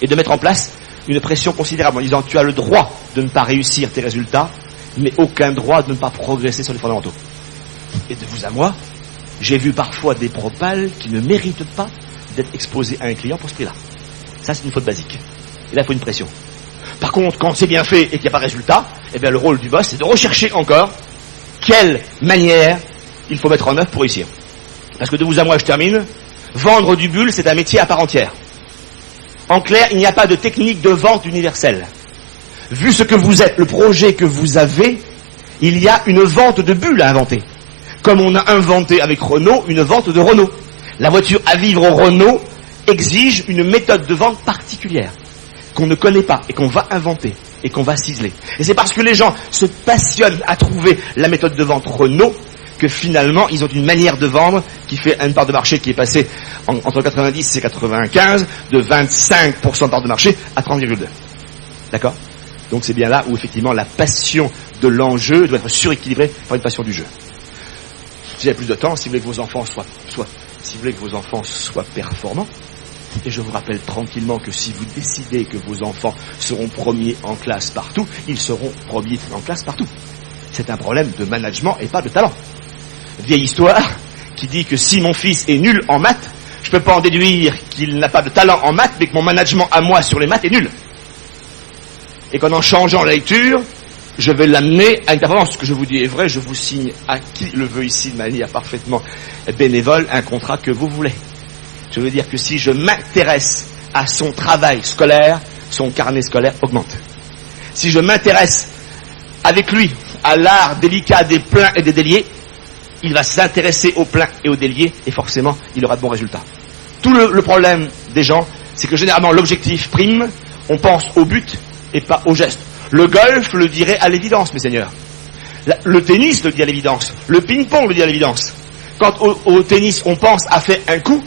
et de mettre en place une pression considérable en disant tu as le droit de ne pas réussir tes résultats, mais aucun droit de ne pas progresser sur les fondamentaux. Et de vous à moi, j'ai vu parfois des propals qui ne méritent pas d'être exposés à un client pour ce prix-là. Ça, c'est une faute basique. Et là, il faut une pression. Par contre, quand c'est bien fait et qu'il n'y a pas de résultat, eh bien, le rôle du boss, c'est de rechercher encore quelle manière il faut mettre en œuvre pour réussir. Parce que de vous à moi, je termine, vendre du bulle, c'est un métier à part entière. En clair, il n'y a pas de technique de vente universelle. Vu ce que vous êtes, le projet que vous avez, il y a une vente de bulles à inventer. Comme on a inventé avec Renault une vente de Renault. La voiture à vivre au Renault exige une méthode de vente particulière qu'on ne connaît pas et qu'on va inventer. et qu'on va ciseler. Et c'est parce que les gens se passionnent à trouver la méthode de vente Renault que finalement, ils ont une manière de vendre qui fait une part de marché qui est passée entre 90 et 95, de 25% de part de marché à 30,2. D'accord ? Donc c'est bien là où effectivement la passion de l'enjeu doit être suréquilibrée par une passion du jeu. Si vous avez plus de temps, si vous voulez que vos enfants soient performants, et je vous rappelle tranquillement que si vous décidez que vos enfants seront premiers en classe partout, ils seront premiers en classe partout. C'est un problème de management et pas de talent. Vieille histoire qui dit que si mon fils est nul en maths, je ne peux pas en déduire qu'il n'a pas de talent en maths, mais que mon management à moi sur les maths est nul. Et qu'en changeant la lecture, je vais l'amener à une performance. Ce que je vous dis est vrai, je vous signe à qui le veut ici de manière parfaitement bénévole un contrat que vous voulez. Je veux dire que si je m'intéresse à son travail scolaire, son carnet scolaire augmente. Si je m'intéresse avec lui à l'art délicat des pleins et des déliés, il va s'intéresser aux pleins et aux déliés et forcément il aura de bons résultats. Tout le problème des gens, c'est que généralement l'objectif prime, on pense au but et pas au geste. Le golf le dirait à l'évidence, mes seigneurs. Le tennis le dit à l'évidence. Le ping-pong le dit à l'évidence. Quand au tennis on pense à faire un coup,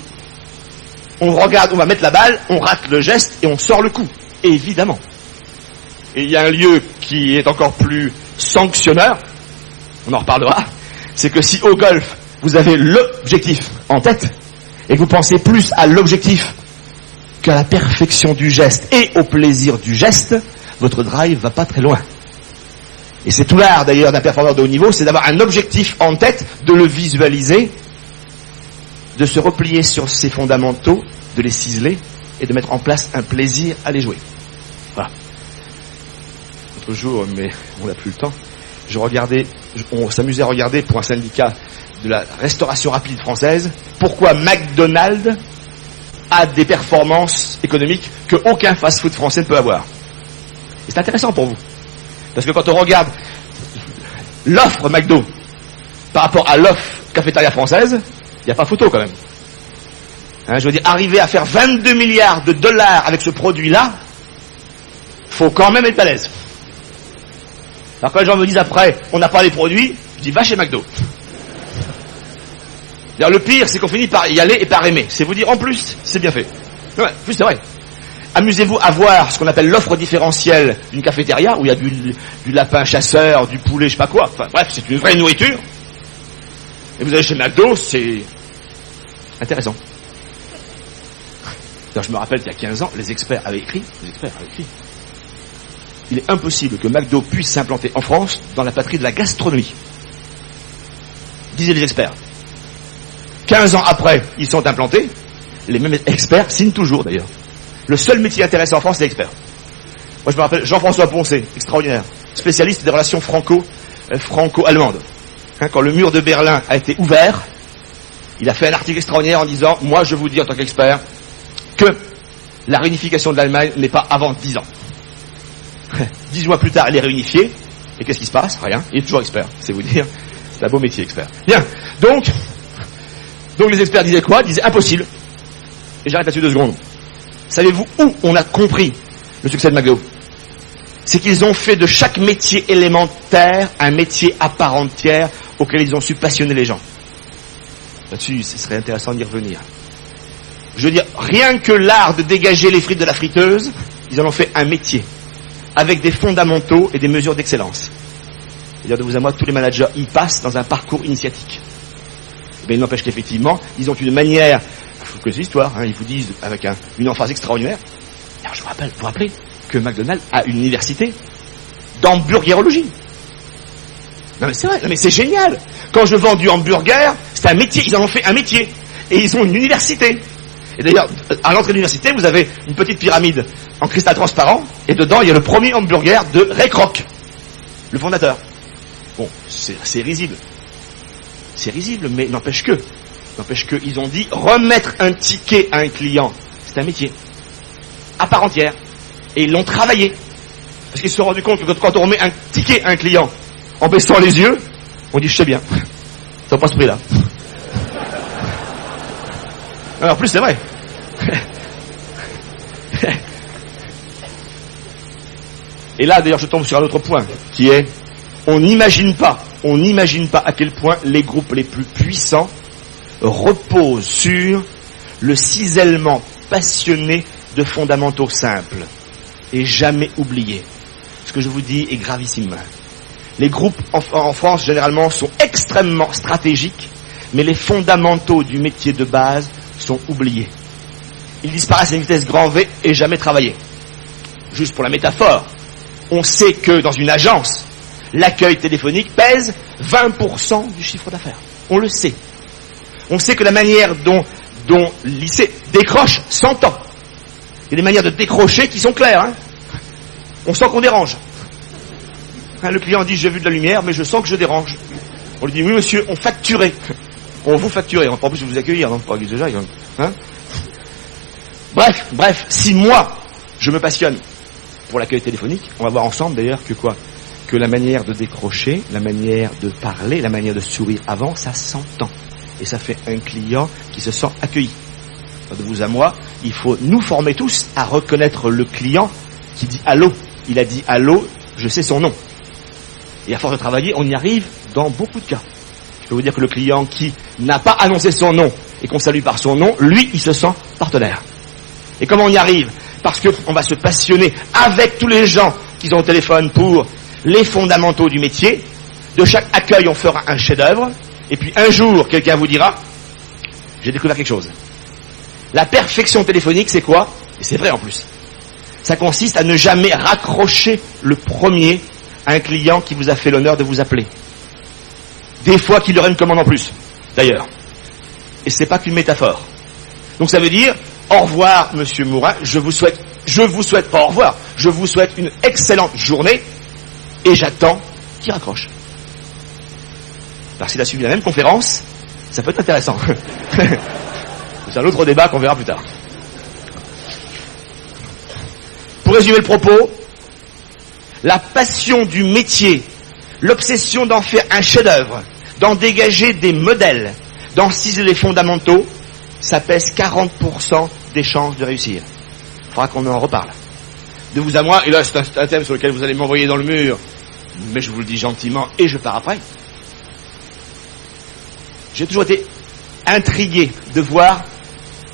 on regarde, on va mettre la balle, on rate le geste et on sort le coup. Évidemment. Et il y a un lieu qui est encore plus sanctionneur, on en reparlera, c'est que si au golf, vous avez l'objectif en tête, et que vous pensez plus à l'objectif qu'à la perfection du geste et au plaisir du geste, votre drive va pas très loin. Et c'est tout l'art d'ailleurs d'un performeur de haut niveau, c'est d'avoir un objectif en tête, de le visualiser, de se replier sur ses fondamentaux, de les ciseler et de mettre en place un plaisir à les jouer. Voilà. L'autre jour, mais on n'a plus le temps, on s'amusait à regarder pour un syndicat de la restauration rapide française, pourquoi McDonald's a des performances économiques qu'aucun fast-food français ne peut avoir. Et c'est intéressant pour vous. Parce que quand on regarde l'offre McDo par rapport à l'offre cafétéria française, il n'y a pas photo quand même. Je veux dire, arriver à faire 22 milliards de dollars avec ce produit-là, faut quand même être à l'aise. Alors quand les gens me disent après, on n'a pas les produits, je dis va chez McDo. Le pire, c'est qu'on finit par y aller et par aimer. C'est vous dire en plus, c'est bien fait. Ouais, en plus c'est vrai. Amusez-vous à voir ce qu'on appelle l'offre différentielle d'une cafétéria, où il y a du lapin chasseur, du poulet, je sais pas quoi. Enfin bref, c'est une vraie nourriture. Et vous allez chez McDo, c'est intéressant. Alors, je me rappelle qu'il y a 15 ans, les experts avaient écrit, il est impossible que McDo puisse s'implanter en France dans la patrie de la gastronomie. Disaient les experts. 15 ans après, ils sont implantés, les mêmes experts signent toujours d'ailleurs. Le seul métier intéressant en France, c'est l'expert. Moi je me rappelle Jean-François Poncet, extraordinaire, spécialiste des relations franco-allemandes. Quand le mur de Berlin a été ouvert, il a fait un article extraordinaire en disant, moi je vous dis en tant qu'expert, que la réunification de l'Allemagne n'est pas avant 10 ans. 10 mois plus tard, elle est réunifiée, et qu'est-ce qui se passe? Rien, il est toujours expert, c'est vous dire, c'est un beau métier expert. Bien, donc les experts disaient quoi? Ils disaient impossible. Et j'arrête là-dessus 2 secondes. Savez-vous où on a compris le succès de McDo? C'est qu'ils ont fait de chaque métier élémentaire un métier à part entière auquel ils ont su passionner les gens. Là-dessus, ce serait intéressant d'y revenir. Je veux dire, rien que l'art de dégager les frites de la friteuse, ils en ont fait un métier, avec des fondamentaux et des mesures d'excellence. C'est-à-dire, de vous à moi, tous les managers y passent dans un parcours initiatique. Mais il n'empêche qu'effectivement, ils ont une manière, vous connaissez l'histoire, ils vous disent avec une emphase extraordinaire. Alors je vous rappelle que McDonald's a une université d'hamburgérologie. Non mais c'est vrai, non mais c'est génial. Quand je vends du hamburger, c'est un métier, ils en ont fait un métier. Et ils ont une université. Et d'ailleurs, à l'entrée de l'université, vous avez une petite pyramide en cristal transparent, et dedans, il y a le premier hamburger de Ray Kroc, le fondateur. Bon, c'est risible. C'est risible, mais n'empêche qu'ils ont dit remettre un ticket à un client, c'est un métier à part entière. Et ils l'ont travaillé. Parce qu'ils se sont rendus compte que quand on remet un ticket à un client en baissant les yeux, on dit je sais bien, ça va pas ce prix-là. Alors en plus c'est vrai. Et là, d'ailleurs, je tombe sur un autre point, qui est, on n'imagine pas à quel point les groupes les plus puissants reposent sur le cisèlement passionné de fondamentaux simples et jamais oubliés. Ce que je vous dis est gravissime. Les groupes en France, généralement, sont extrêmement stratégiques, mais les fondamentaux du métier de base sont oubliés. Ils disparaissent à une vitesse grand V et jamais travaillés. Juste pour la métaphore, on sait que dans une agence, l'accueil téléphonique pèse 20% du chiffre d'affaires. On le sait. On sait que la manière dont le lycée décroche s'entend. Il y a des manières de décrocher qui sont claires. Hein. On sent qu'on dérange. Hein, le client dit, j'ai vu de la lumière, mais je sens que je dérange. On lui dit, oui monsieur, on facturait. On vous facturait, on ne peut pas plus vous accueillir, non, pas déjà. Hein. Bref, si moi, je me passionne pour l'accueil téléphonique, on va voir ensemble d'ailleurs que la manière de décrocher, la manière de parler, la manière de sourire avant, ça s'entend. Et ça fait un client qui se sent accueilli. De vous à moi, il faut nous former tous à reconnaître le client qui dit allô. Il a dit allô, je sais son nom. Et à force de travailler, on y arrive dans beaucoup de cas. Je peux vous dire que le client qui n'a pas annoncé son nom et qu'on salue par son nom, lui, il se sent partenaire. Et comment on y arrive? Parce qu'on va se passionner avec tous les gens qui sont au téléphone pour les fondamentaux du métier. De chaque accueil, on fera un chef-d'œuvre. Et puis un jour, quelqu'un vous dira, j'ai découvert quelque chose. La perfection téléphonique, c'est quoi? Et c'est vrai en plus. Ça consiste à ne jamais raccrocher le premier à un client qui vous a fait l'honneur de vous appeler. Des fois qu'il aurait une commande en plus, d'ailleurs. Et c'est pas qu'une métaphore. Donc ça veut dire, au revoir, monsieur Mourin, je vous souhaite pas au revoir, je vous souhaite une excellente journée, et j'attends qu'il raccroche. Alors s'il a suivi la même conférence, ça peut être intéressant. C'est un autre débat qu'on verra plus tard. Pour résumer le propos, la passion du métier, l'obsession d'en faire un chef-d'œuvre, d'en dégager des modèles, d'en ciseler les fondamentaux, ça pèse 40% des chances de réussir. Il faudra qu'on en reparle. De vous à moi, et là c'est un thème sur lequel vous allez m'envoyer dans le mur, mais je vous le dis gentiment et je pars après. J'ai toujours été intrigué de voir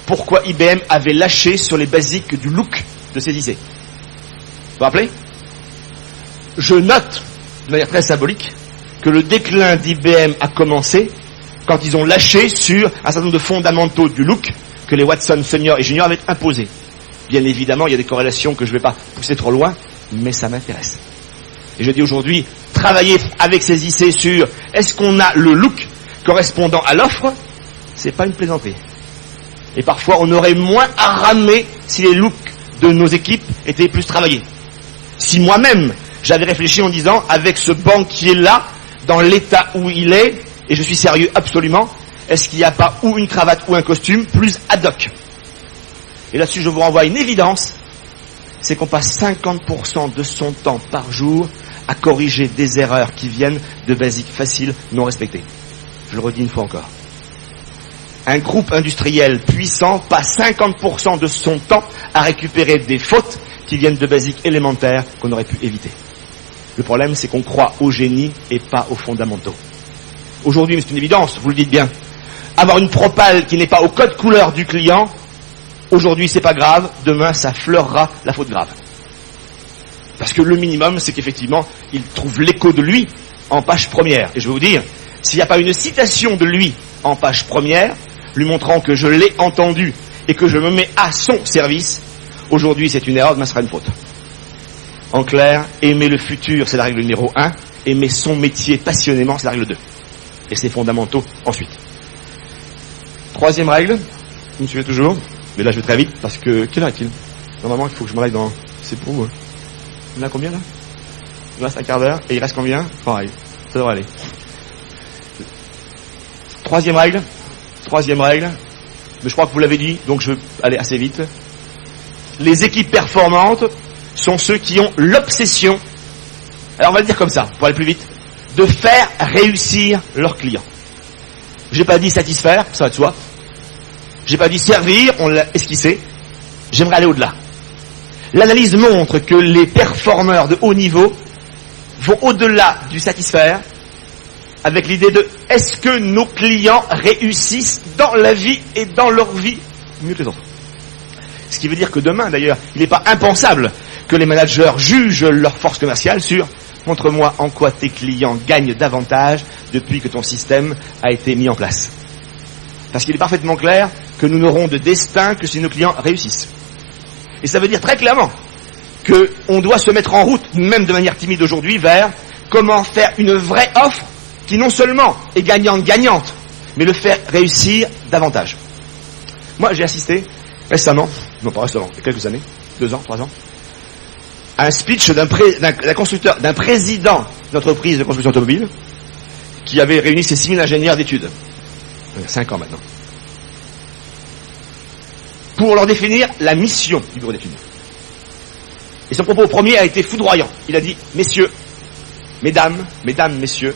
pourquoi IBM avait lâché sur les basiques du look de ses IC. Vous vous rappelez? Je note, de manière très symbolique, que le déclin d'IBM a commencé quand ils ont lâché sur un certain nombre de fondamentaux du look que les Watson senior et junior avaient imposés. Bien évidemment, il y a des corrélations que je ne vais pas pousser trop loin, mais ça m'intéresse. Et je dis aujourd'hui, travailler avec ces IC sur est-ce qu'on a le look correspondant à l'offre, c'est pas une plaisanterie. Et parfois, on aurait moins à ramer si les looks de nos équipes étaient plus travaillés. Si moi-même, j'avais réfléchi en disant, avec ce banquier-là, dans l'état où il est, et je suis sérieux absolument, est-ce qu'il n'y a pas ou une cravate ou un costume plus ad hoc? Et là-dessus, je vous renvoie à une évidence, c'est qu'on passe 50% de son temps par jour à corriger des erreurs qui viennent de basiques faciles non respectées. Je le redis une fois encore. Un groupe industriel puissant passe 50% de son temps à récupérer des fautes qui viennent de basiques élémentaires qu'on aurait pu éviter. Le problème, c'est qu'on croit au génie et pas aux fondamentaux. Aujourd'hui, mais c'est une évidence, vous le dites bien, avoir une propale qui n'est pas au code couleur du client, aujourd'hui, c'est pas grave, demain, ça fleurera la faute grave. Parce que le minimum, c'est qu'effectivement, il trouve l'écho de lui en page première. Et je vais vous dire, s'il n'y a pas une citation de lui en page première, lui montrant que je l'ai entendu et que je me mets à son service, aujourd'hui c'est une erreur, demain sera une faute. En clair, aimer le futur, c'est la règle numéro 1, aimer son métier passionnément, c'est la règle 2. Et c'est fondamentaux ensuite. Troisième règle, vous me suivez toujours, mais là je vais très vite parce que, quelle heure est-il? Normalement il faut que je m'en aille dans... C'est pour moi. Il y en a combien là? Il reste un quart d'heure, et il reste combien? Pareil, ça devrait aller. Troisième règle, mais je crois que vous l'avez dit, donc je vais aller assez vite. Les équipes performantes sont ceux qui ont l'obsession, alors on va le dire comme ça, pour aller plus vite, de faire réussir leurs clients. J'ai pas dit satisfaire, ça va de soi. J'ai pas dit servir, on l'a esquissé. J'aimerais aller au-delà. L'analyse montre que les performeurs de haut niveau vont au-delà du satisfaire avec l'idée de est-ce que nos clients réussissent dans la vie et dans leur vie mieux que les autres. Ce qui veut dire que demain, d'ailleurs, il n'est pas impensable que les managers jugent leur force commerciale sur « montre-moi en quoi tes clients gagnent davantage depuis que ton système a été mis en place ». Parce qu'il est parfaitement clair que nous n'aurons de destin que si nos clients réussissent. Et ça veut dire très clairement qu'on doit se mettre en route, même de manière timide aujourd'hui, vers comment faire une vraie offre qui non seulement est gagnante-gagnante, mais le faire réussir davantage. Moi, j'ai assisté récemment, non pas récemment, il y a quelques années, 2 ans, 3 ans, à un speech d'un président d'entreprise de construction automobile qui avait réuni ses 6000 ingénieurs d'études, il y a 5 ans maintenant, pour leur définir la mission du bureau d'études. Et son propos premier a été foudroyant. Il a dit, messieurs, mesdames, messieurs,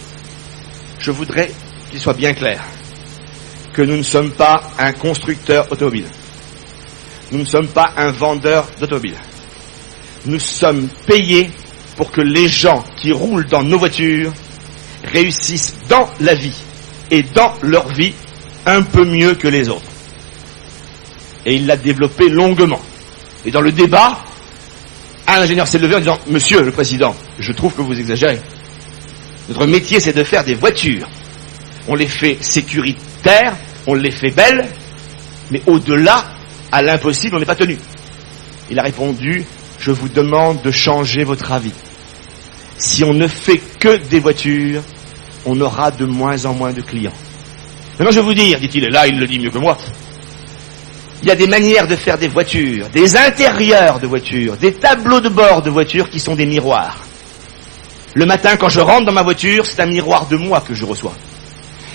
je voudrais qu'il soit bien clair que nous ne sommes pas un constructeur automobile. Nous ne sommes pas un vendeur d'automobile. Nous sommes payés pour que les gens qui roulent dans nos voitures réussissent dans la vie et dans leur vie un peu mieux que les autres. Et il l'a développé longuement. Et dans le débat, un ingénieur s'est levé en disant « Monsieur le Président, je trouve que vous exagérez. Notre métier, c'est de faire des voitures. On les fait sécuritaires, on les fait belles, mais au-delà, à l'impossible, on n'est pas tenu. » Il a répondu « Je vous demande de changer votre avis. Si on ne fait que des voitures, on aura de moins en moins de clients. » Maintenant, je vais vous dire, dit-il, et là, il le dit mieux que moi, il y a des manières de faire des voitures, des intérieurs de voitures, des tableaux de bord de voitures qui sont des miroirs. Le matin, quand je rentre dans ma voiture, c'est un miroir de moi que je reçois.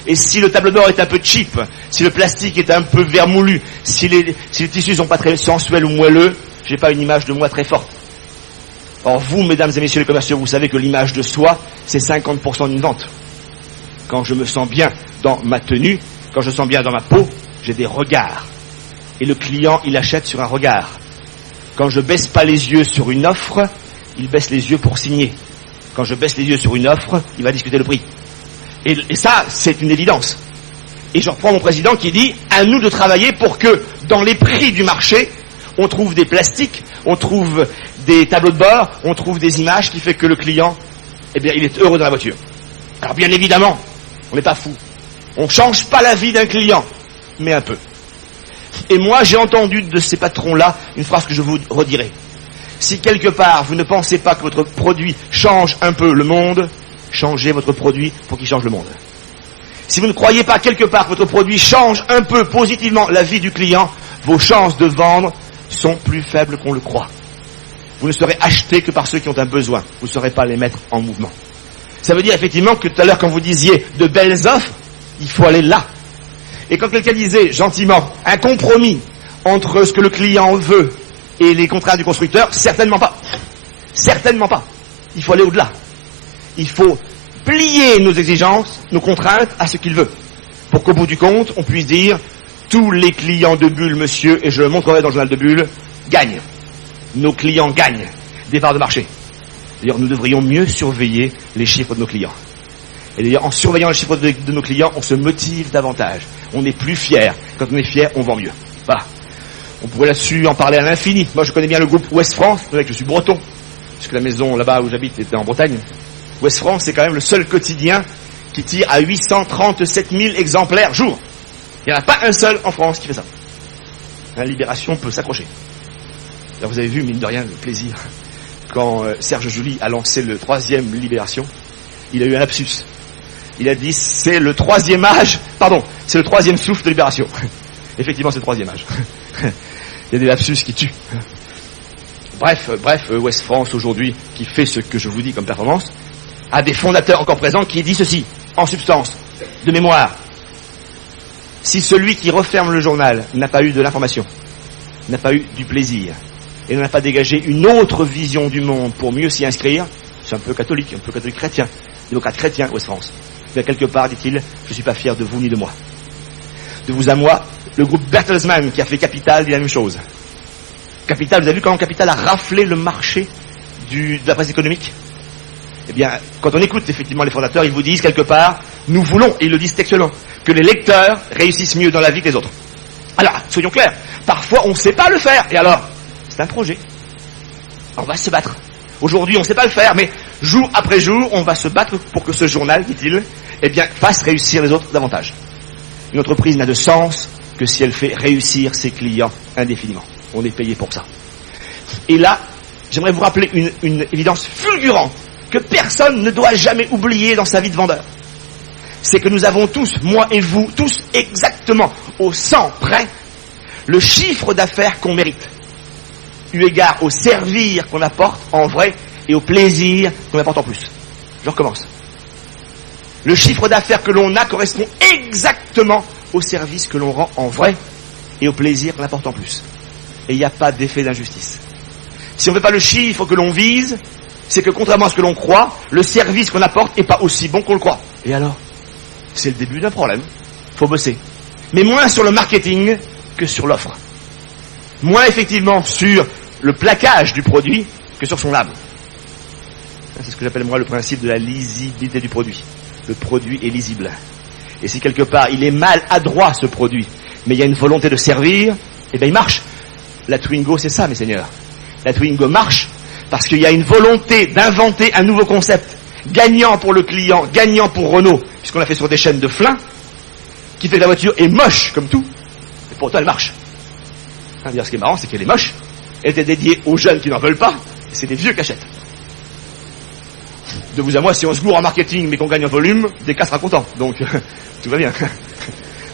Et si le tableau de bord est un peu cheap, si le plastique est un peu vermoulu, si les tissus sont pas très sensuels ou moelleux, j'ai pas une image de moi très forte. Or vous, mesdames et messieurs les commerciaux, vous savez que l'image de soi, c'est 50% d'une vente. Quand je me sens bien dans ma tenue, quand je me sens bien dans ma peau, j'ai des regards. Et le client, il achète sur un regard. Quand je baisse pas les yeux sur une offre, il baisse les yeux pour signer. Quand je baisse les yeux sur une offre, il va discuter le prix. Et ça, c'est une évidence. Et je reprends mon président qui dit, à nous de travailler pour que, dans les prix du marché, on trouve des plastiques, on trouve des tableaux de bord, on trouve des images qui fait que le client, eh bien, il est heureux dans la voiture. Alors bien évidemment, on n'est pas fou. On ne change pas la vie d'un client, mais un peu. Et moi, j'ai entendu de ces patrons-là une phrase que je vous redirai. Si quelque part, vous ne pensez pas que votre produit change un peu le monde, changez votre produit pour qu'il change le monde. Si vous ne croyez pas quelque part que votre produit change un peu positivement la vie du client, vos chances de vendre sont plus faibles qu'on le croit. Vous ne serez acheté que par ceux qui ont un besoin. Vous ne saurez pas les mettre en mouvement. Ça veut dire effectivement que tout à l'heure, quand vous disiez de belles offres, il faut aller là. Et quand quelqu'un disait gentiment un compromis entre ce que le client veut et les contraintes du constructeur, certainement pas. Certainement pas. Il faut aller au-delà. Il faut plier nos exigences, nos contraintes à ce qu'il veut. Pour qu'au bout du compte, on puisse dire tous les clients de Bulle, monsieur, et je le montrerai dans le journal de Bulle, gagnent. Nos clients gagnent des parts de marché. D'ailleurs, nous devrions mieux surveiller les chiffres de nos clients. Et d'ailleurs, en surveillant les chiffres de nos clients, on se motive davantage. On est plus fier. Quand on est fier, on vend mieux. Voilà. On pourrait là-dessus en parler à l'infini. Moi, je connais bien le groupe Ouest France. Vous savez que je suis breton, puisque la maison là-bas où j'habite était en Bretagne. Ouest France, c'est quand même le seul quotidien qui tire à 837 000 exemplaires jour. Il n'y en a pas un seul en France qui fait ça. La Libération peut s'accrocher. Là, vous avez vu, mine de rien, le plaisir. Quand Serge July a lancé le 3e Libération, il a eu un lapsus. Il a dit, c'est le 3e âge, pardon, c'est le 3e souffle de Libération. Effectivement, c'est le 3e âge. Il y a des lapsus qui tuent. Bref, Ouest France, aujourd'hui, qui fait ce que je vous dis comme performance, a des fondateurs encore présents qui dit ceci, en substance, de mémoire. Si celui qui referme le journal n'a pas eu de l'information, n'a pas eu du plaisir, et n'a pas dégagé une autre vision du monde pour mieux s'y inscrire, c'est un peu catholique chrétien, démocrate chrétien, Ouest France. Mais quelque part, dit-il, je ne suis pas fier de vous ni de moi. De vous à moi, le groupe Bertelsmann qui a fait Capital dit la même chose. Capital, vous avez vu comment Capital a raflé le marché de la presse économique? Eh bien, quand on écoute effectivement les fondateurs, ils vous disent quelque part, nous voulons, et ils le disent textuellement, que les lecteurs réussissent mieux dans la vie que les autres. Alors, soyons clairs, parfois on ne sait pas le faire, et alors, c'est un projet. On va se battre. Aujourd'hui, on ne sait pas le faire, mais jour après jour, on va se battre pour que ce journal, dit-il, eh bien, fasse réussir les autres davantage. Une entreprise n'a de sens que si elle fait réussir ses clients indéfiniment. On est payé pour ça. Et là, j'aimerais vous rappeler une évidence fulgurante que personne ne doit jamais oublier dans sa vie de vendeur. C'est que nous avons tous, moi et vous, tous exactement au 100 près, le chiffre d'affaires qu'on mérite, eu égard au servir qu'on apporte en vrai et au plaisir qu'on apporte en plus. Je recommence. Le chiffre d'affaires que l'on a correspond exactement au service que l'on rend en vrai et au plaisir qu'on apporte en plus. Et il n'y a pas d'effet d'injustice. Si on ne fait pas le chiffre que l'on vise, c'est que contrairement à ce que l'on croit, le service qu'on apporte n'est pas aussi bon qu'on le croit. Et alors, c'est le début d'un problème. Faut bosser. Mais moins sur le marketing que sur l'offre. Moins effectivement sur le plaquage du produit que sur son âme. C'est ce que j'appelle moi le principe de la lisibilité du produit. Le produit est lisible. Et si quelque part il est mal adroit ce produit, mais il y a une volonté de servir, eh bien il marche. La Twingo c'est ça mes seigneurs. La Twingo marche parce qu'il y a une volonté d'inventer un nouveau concept, gagnant pour le client, gagnant pour Renault, puisqu'on l'a fait sur des chaînes de flin, qui fait que la voiture est moche comme tout, et pourtant elle marche. D'ailleurs, ce qui est marrant, c'est qu'elle est moche, elle était dédiée aux jeunes qui n'en veulent pas, et c'est des vieux qui achètent. De vous à moi, si on se gourre en marketing mais qu'on gagne en volume, des cas sera content, donc tout va bien.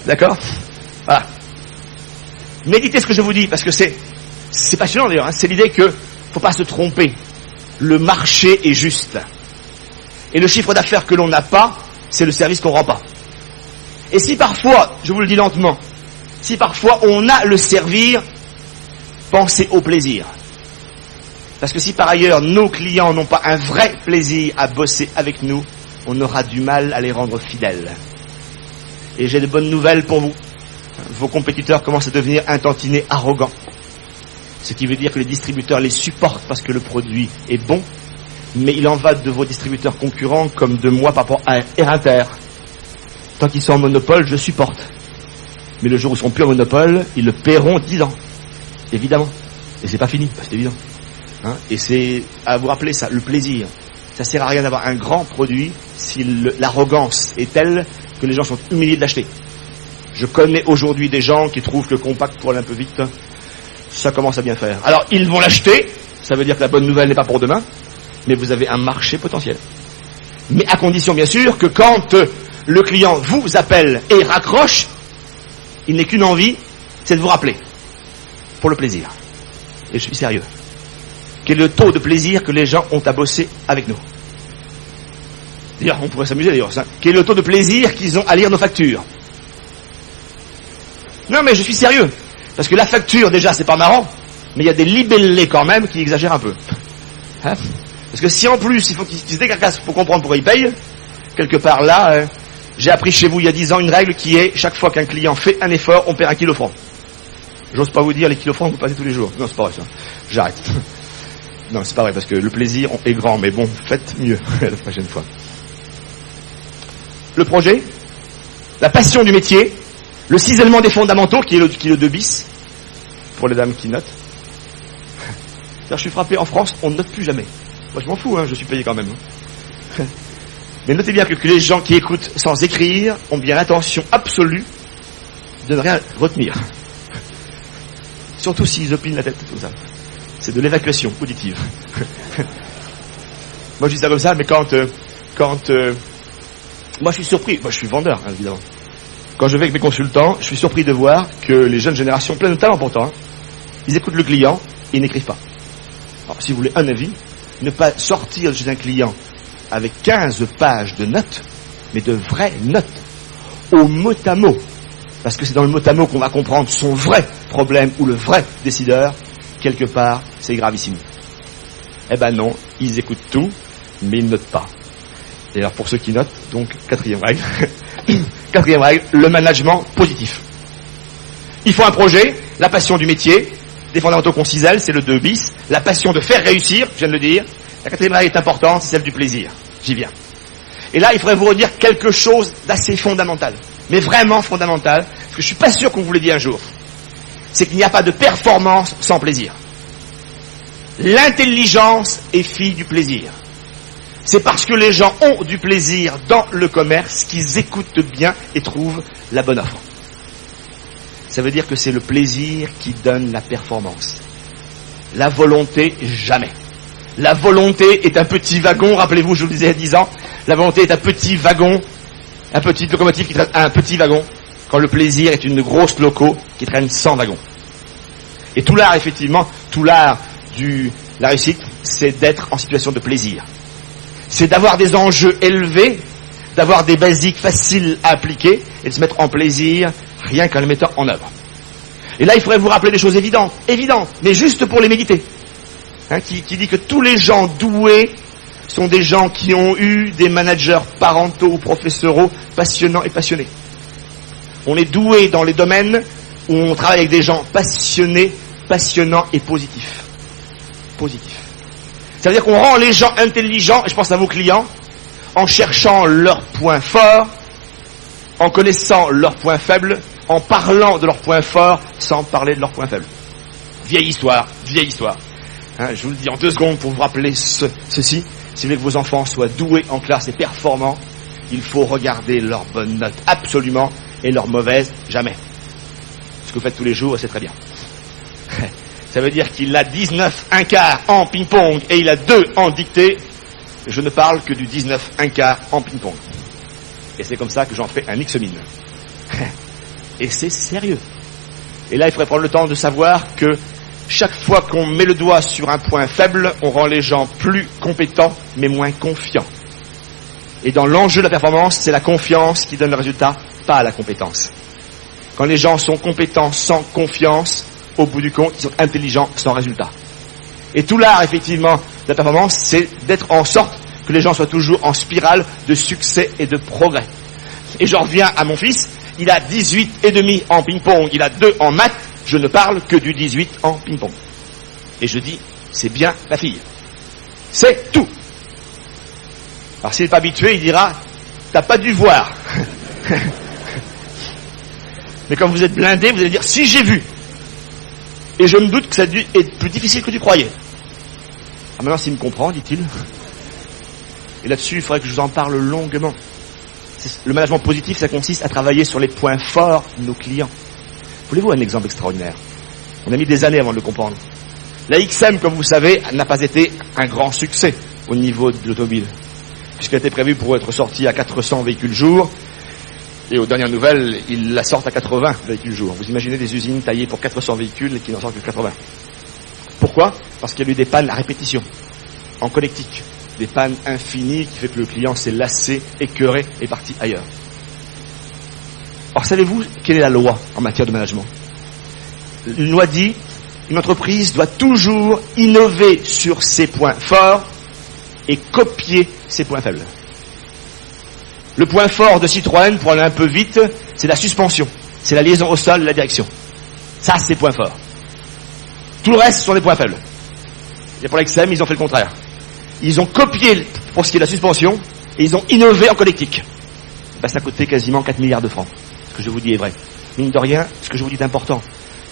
D'accord? Voilà. Méditez ce que je vous dis, parce que c'est passionnant d'ailleurs, hein. C'est l'idée que faut pas se tromper. Le marché est juste. Et le chiffre d'affaires que l'on n'a pas, c'est le service qu'on rend pas. Et si parfois, je vous le dis lentement, si parfois on a le servir, pensez au plaisir. Parce que si par ailleurs nos clients n'ont pas un vrai plaisir à bosser avec nous, on aura du mal à les rendre fidèles. Et j'ai de bonnes nouvelles pour vous. Vos compétiteurs commencent à devenir un tantinet arrogants. Ce qui veut dire que les distributeurs les supportent parce que le produit est bon, mais il en va de vos distributeurs concurrents comme de moi par rapport à Air Inter. Tant qu'ils sont en monopole, je supporte. Mais le jour où ils seront plus en monopole, ils le paieront 10 ans. Évidemment. Et c'est pas fini, c'est évident. Hein, et c'est à vous rappeler ça, le plaisir. Ça sert à rien d'avoir un grand produit si l'arrogance est telle que les gens sont humiliés de l'acheter. Je connais aujourd'hui des gens qui trouvent que le compact pour aller un peu vite, ça commence à bien faire. Alors ils vont l'acheter, ça veut dire que la bonne nouvelle n'est pas pour demain, mais vous avez un marché potentiel. Mais à condition bien sûr que quand le client vous appelle et raccroche, il n'est qu'une envie, c'est de vous rappeler. Pour le plaisir. Et je suis sérieux. Quel est le taux de plaisir que les gens ont à bosser avec nous? D'ailleurs, on pourrait s'amuser d'ailleurs. Ça. Quel est le taux de plaisir qu'ils ont à lire nos factures? Non mais je suis sérieux. Parce que la facture déjà c'est pas marrant, mais il y a des libellés quand même qui exagèrent un peu. Hein? Parce que si en plus il faut qu'ils se décarcassent pour comprendre pourquoi ils payent, quelque part là, j'ai appris chez vous il y a 10 ans une règle qui est chaque fois qu'un client fait un effort, on perd 1 kilo franc. J'ose pas vous dire les kilos francs vous passez tous les jours. Non c'est pas vrai ça. J'arrête. Non c'est pas vrai parce que le plaisir est grand, mais bon, faites mieux la prochaine fois. Le projet, la passion du métier, le cisaillement des fondamentaux, qui est le 2 bis, pour les dames qui notent. Je suis frappé, en France, on ne note plus jamais. Moi je m'en fous, hein, je suis payé quand même. Mais notez bien que les gens qui écoutent sans écrire ont bien l'intention absolue de ne rien retenir. Surtout s'ils opinent la tête, tout ça. C'est de l'évacuation auditive. Moi je dis ça comme ça, mais quand moi je suis surpris, moi je suis vendeur, hein, évidemment. Quand je vais avec mes consultants, je suis surpris de voir que les jeunes générations, pleines de talent pourtant, hein, ils écoutent le client et ils n'écrivent pas. Alors si vous voulez un avis, ne pas sortir chez un client avec 15 pages de notes, mais de vraies notes, au mot à mot. Parce que c'est dans le mot à mot qu'on va comprendre son vrai problème ou le vrai décideur. Quelque part, c'est gravissime. Eh ben non, ils écoutent tout, mais ils ne notent pas. Et alors pour ceux qui notent, donc 4e règle, 4e règle, le management positif. Il faut un projet, la passion du métier, des fondamentaux qu'on cisèle, c'est le 2 bis. La passion de faire réussir, je viens de le dire. La 4e règle est importante, c'est celle du plaisir. J'y viens. Et là, il faudrait vous redire quelque chose d'assez fondamental. Mais vraiment fondamental, parce que je suis pas sûr qu'on vous l'ait dit un jour. C'est qu'il n'y a pas de performance sans plaisir. L'intelligence est fille du plaisir. C'est parce que les gens ont du plaisir dans le commerce qu'ils écoutent bien et trouvent la bonne offre. Ça veut dire que c'est le plaisir qui donne la performance. La volonté, jamais. La volonté est un petit wagon, rappelez-vous, je vous le disais il y a 10 ans, la volonté est un petit wagon, un petit locomotive qui traîne un petit wagon, quand le plaisir est une grosse loco qui traîne 100 wagons. Et tout l'art, effectivement, tout l'art de la réussite, c'est d'être en situation de plaisir. C'est d'avoir des enjeux élevés, d'avoir des basiques faciles à appliquer et de se mettre en plaisir rien qu'en les mettant en œuvre. Et là, il faudrait vous rappeler des choses évidentes, mais juste pour les méditer. Qui dit que tous les gens doués sont des gens qui ont eu des managers parentaux ou professoraux passionnants et passionnés. On est doué dans les domaines où on travaille avec des gens passionnés, passionnants et positifs. Ça veut dire qu'on rend les gens intelligents, et je pense à vos clients, en cherchant leurs points forts, en connaissant leurs points faibles, en parlant de leurs points forts, sans parler de leurs points faibles. Vieille histoire. Je vous le dis en 2 secondes pour vous rappeler ceci. Si vous voulez que vos enfants soient doués en classe et performants, il faut regarder leurs bonnes notes absolument et leurs mauvaises jamais. Ce que vous faites tous les jours, c'est très bien. Ça veut dire qu'il a 19 1/4 en ping-pong et il a 2 en dictée. Je ne parle que du 19 1/4 en ping-pong. Et c'est comme ça que j'en fais un X-mine. Et c'est sérieux. Et là, il faudrait prendre le temps de savoir que chaque fois qu'on met le doigt sur un point faible, on rend les gens plus compétents, mais moins confiants. Et dans l'enjeu de la performance, c'est la confiance qui donne le résultat, pas la compétence. Quand les gens sont compétents sans confiance, au bout du compte, ils sont intelligents sans résultat. Et tout l'art, effectivement, de la performance, c'est d'être en sorte que les gens soient toujours en spirale de succès et de progrès. Et j'en reviens à mon fils, il a 18,5 en ping-pong, il a 2 en maths, je ne parle que du 18 en ping-pong. Et je dis, c'est bien ma fille. C'est tout. Alors s'il n'est pas habitué, il dira, t'as pas dû voir. Mais comme vous êtes blindé, vous allez dire, si j'ai vu. Et je me doute que ça a dû être plus difficile que tu croyais. Ah, maintenant, s'il me comprend, dit-il. Et là-dessus, il faudrait que je vous en parle longuement. Le management positif, ça consiste à travailler sur les points forts de nos clients. Voulez-vous un exemple extraordinaire? On a mis des années avant de le comprendre. La XM, comme vous savez, n'a pas été un grand succès au niveau de l'automobile, puisqu'elle était prévue pour être sortie à 400 véhicules jour, et aux dernières nouvelles, ils la sortent à 80 véhicules jour. Vous imaginez des usines taillées pour 400 véhicules et qui n'en sortent que 80. Pourquoi? Parce qu'il y a eu des pannes à répétition, en connectique. Des pannes infinies qui fait que le client s'est lassé, écœuré et parti ailleurs. Alors savez-vous quelle est la loi en matière de management? Une loi dit, une entreprise doit toujours innover sur ses points forts et copier ses points faibles. Le point fort de Citroën, pour aller un peu vite, c'est la suspension. C'est la liaison au sol et la direction. Ça, c'est points forts. Tout le reste, ce sont des points faibles. Et pour l'XM, ils ont fait le contraire. Ils ont copié pour ce qui est de la suspension et ils ont innové en connectique. Ben, ça a coûté quasiment 4 milliards de francs. Ce que je vous dis est vrai. Mine de rien, ce que je vous dis est important.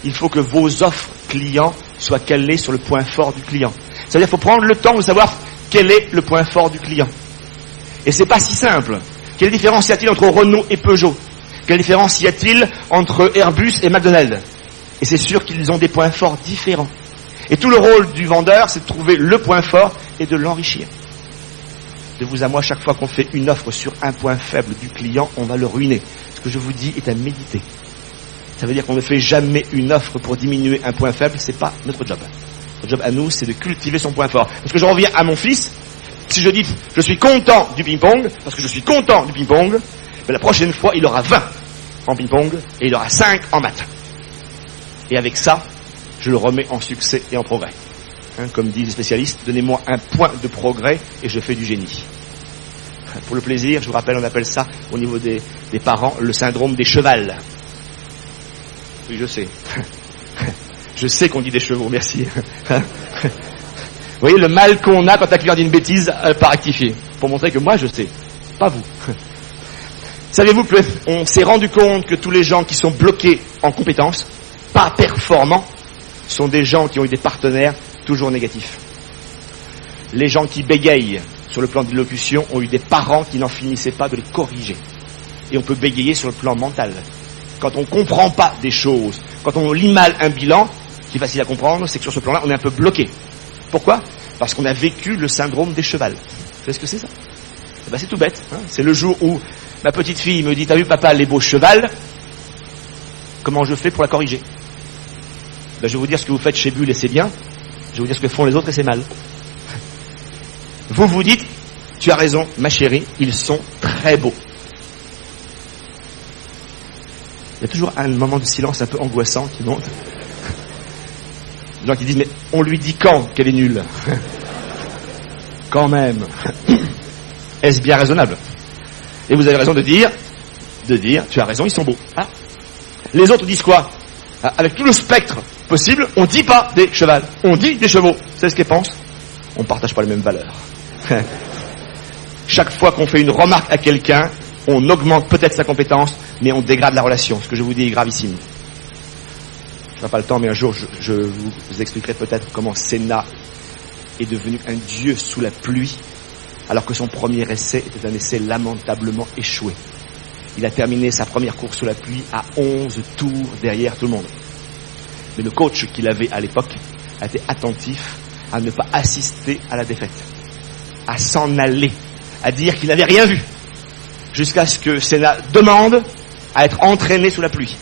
Il faut que vos offres clients soient calées sur le point fort du client. C'est-à-dire qu'il faut prendre le temps de savoir quel est le point fort du client. Et c'est pas si simple. Quelle différence y a-t-il entre Renault et Peugeot? Quelle différence y a-t-il entre Airbus et McDonald's? Et c'est sûr qu'ils ont des points forts différents. Et tout le rôle du vendeur, c'est de trouver le point fort et de l'enrichir. De vous à moi, chaque fois qu'on fait une offre sur un point faible du client, on va le ruiner. Ce que je vous dis est à méditer. Ça veut dire qu'on ne fait jamais une offre pour diminuer un point faible, c'est pas notre job. Notre job à nous, c'est de cultiver son point fort. Parce que je reviens à mon fils, si je dis je suis content du ping-pong, parce que je suis content du ping-pong, ben la prochaine fois, il aura 20 en ping-pong et il aura 5 en maths. Et avec ça, je le remets en succès et en progrès. Comme disent les spécialistes, donnez-moi un point de progrès et je fais du génie. Pour le plaisir, je vous rappelle, on appelle ça, au niveau des parents, le syndrome des chevals. Oui, je sais. Je sais qu'on dit des chevaux, merci. Vous voyez le mal qu'on a quand un client dit une bêtise, pas rectifier. Pour montrer que moi je sais, pas vous. Savez-vous qu'on s'est rendu compte que tous les gens qui sont bloqués en compétences, pas performants, sont des gens qui ont eu des partenaires toujours négatifs. Les gens qui bégayent sur le plan de l'élocution ont eu des parents qui n'en finissaient pas de les corriger. Et on peut bégayer sur le plan mental. Quand on ne comprend pas des choses, quand on lit mal un bilan, qui est facile à comprendre, c'est que sur ce plan-là, on est un peu bloqué. Pourquoi ? Parce qu'on a vécu le syndrome des chevals. Vous savez ce que c'est ça ? C'est tout bête. Hein, c'est le jour où ma petite fille me dit « T'as vu papa les beaux chevals ?» Comment je fais pour la corriger ? Je vais vous dire ce que vous faites chez Bull et c'est bien. Je vais vous dire ce que font les autres et c'est mal. Vous vous dites « Tu as raison, ma chérie, ils sont très beaux. » Il y a toujours un moment de silence un peu angoissant qui monte. Les gens qui disent « Mais on lui dit quand qu'elle est nulle ?» Quand même. Est-ce bien raisonnable ? Et vous avez raison de dire, tu as raison, ils sont beaux. Ah. Les autres disent quoi ? Avec tout le spectre possible, on ne dit pas des chevals, on dit des chevaux. C'est ce qu'ils pensent. On ne partage pas les mêmes valeurs. Chaque fois qu'on fait une remarque à quelqu'un, on augmente peut-être sa compétence, mais on dégrade la relation. Ce que je vous dis est gravissime. Je n'ai pas le temps, mais un jour, je vous expliquerai peut-être comment Senna est devenu un dieu sous la pluie, alors que son premier essai était un essai lamentablement échoué. Il a terminé sa première course sous la pluie à 11 tours derrière tout le monde. Mais le coach qu'il avait à l'époque a été attentif à ne pas assister à la défaite, à s'en aller, à dire qu'il n'avait rien vu, jusqu'à ce que Senna demande à être entraîné sous la pluie.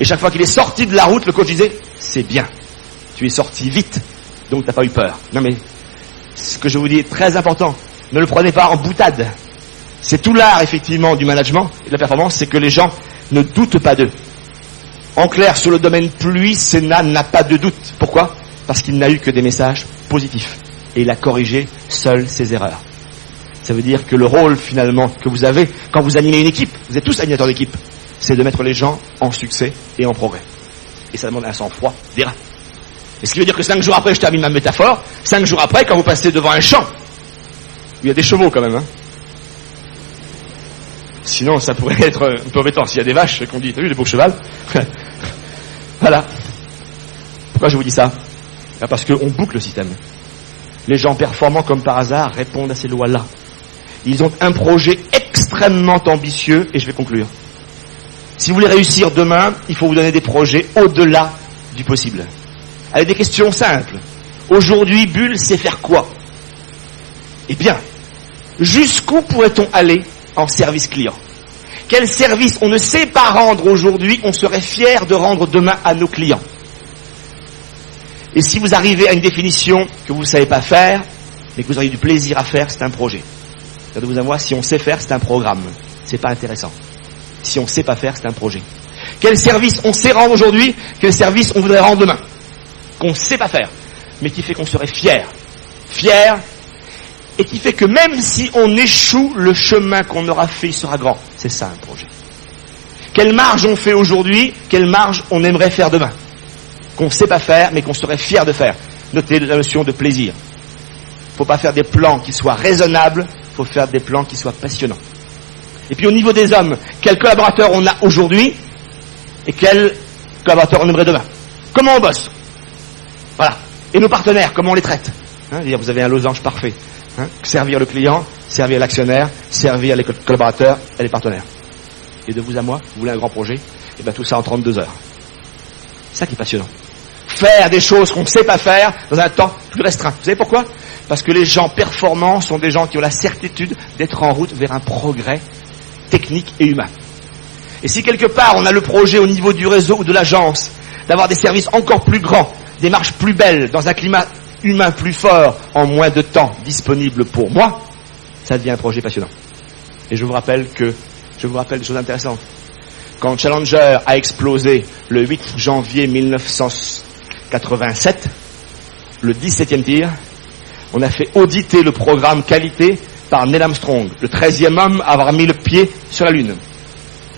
Et chaque fois qu'il est sorti de la route, le coach disait « C'est bien, tu es sorti vite, donc tu n'as pas eu peur. » Non mais, ce que je vous dis est très important, ne le prenez pas en boutade. C'est tout l'art, effectivement, du management et de la performance, c'est que les gens ne doutent pas d'eux. En clair, sur le domaine pluie, Senna n'a pas de doute. Pourquoi ? Parce qu'il n'a eu que des messages positifs. Et il a corrigé seul ses erreurs. Ça veut dire que le rôle, finalement, que vous avez, quand vous animez une équipe, vous êtes tous animateurs d'équipe, c'est de mettre les gens en succès et en progrès. Et ça demande un sang-froid d'airain. Et ce qui veut dire que 5 jours après, je termine ma métaphore, 5 jours après, quand vous passez devant un champ, il y a des chevaux quand même, hein. Sinon, ça pourrait être un peu embêtant. S'il y a des vaches qu'on dit, t'as vu les beaux chevals ? Voilà. Pourquoi je vous dis ça ? Parce qu'on boucle le système. Les gens performants, comme par hasard, répondent à ces lois-là. Ils ont un projet extrêmement ambitieux, et je vais conclure. Si vous voulez réussir demain, il faut vous donner des projets au-delà du possible. Avec des questions simples. Aujourd'hui, Bull sait faire quoi ? Eh bien, jusqu'où pourrait-on aller en service client ? Quel service on ne sait pas rendre aujourd'hui, on serait fier de rendre demain à nos clients ? Et si vous arrivez à une définition que vous ne savez pas faire, mais que vous auriez du plaisir à faire, c'est un projet. De vous à moi, si on sait faire, c'est un programme. C'est pas intéressant. Si on ne sait pas faire, c'est un projet. Quel service on sait rendre aujourd'hui, quel service on voudrait rendre demain ? Qu'on ne sait pas faire, mais qui fait qu'on serait fier. Fier, et qui fait que même si on échoue, le chemin qu'on aura fait sera grand. C'est ça un projet. Quelle marge on fait aujourd'hui, quelle marge on aimerait faire demain ? Qu'on ne sait pas faire, mais qu'on serait fier de faire. Notez la notion de plaisir. Il ne faut pas faire des plans qui soient raisonnables, il faut faire des plans qui soient passionnants. Et puis au niveau des hommes, quels collaborateurs on a aujourd'hui et quels collaborateurs on aimerait demain ? Comment on bosse ? Voilà. Et nos partenaires, comment on les traite ? Vous avez un losange parfait. Servir le client, servir l'actionnaire, servir les collaborateurs et les partenaires. Et de vous à moi, vous voulez un grand projet ? Et bien tout ça en 32 heures. C'est ça qui est passionnant. Faire des choses qu'on ne sait pas faire dans un temps plus restreint. Vous savez pourquoi ? Parce que les gens performants sont des gens qui ont la certitude d'être en route vers un progrès technique et humain. Et si quelque part on a le projet au niveau du réseau ou de l'agence d'avoir des services encore plus grands, des marches plus belles, dans un climat humain plus fort, en moins de temps disponible pour moi, ça devient un projet passionnant. Et je vous rappelle des choses intéressantes. Quand Challenger a explosé le 8 janvier 1987, le 17e tir, on a fait auditer le programme qualité par Neil Armstrong, le 13e homme à avoir mis le pied sur la Lune.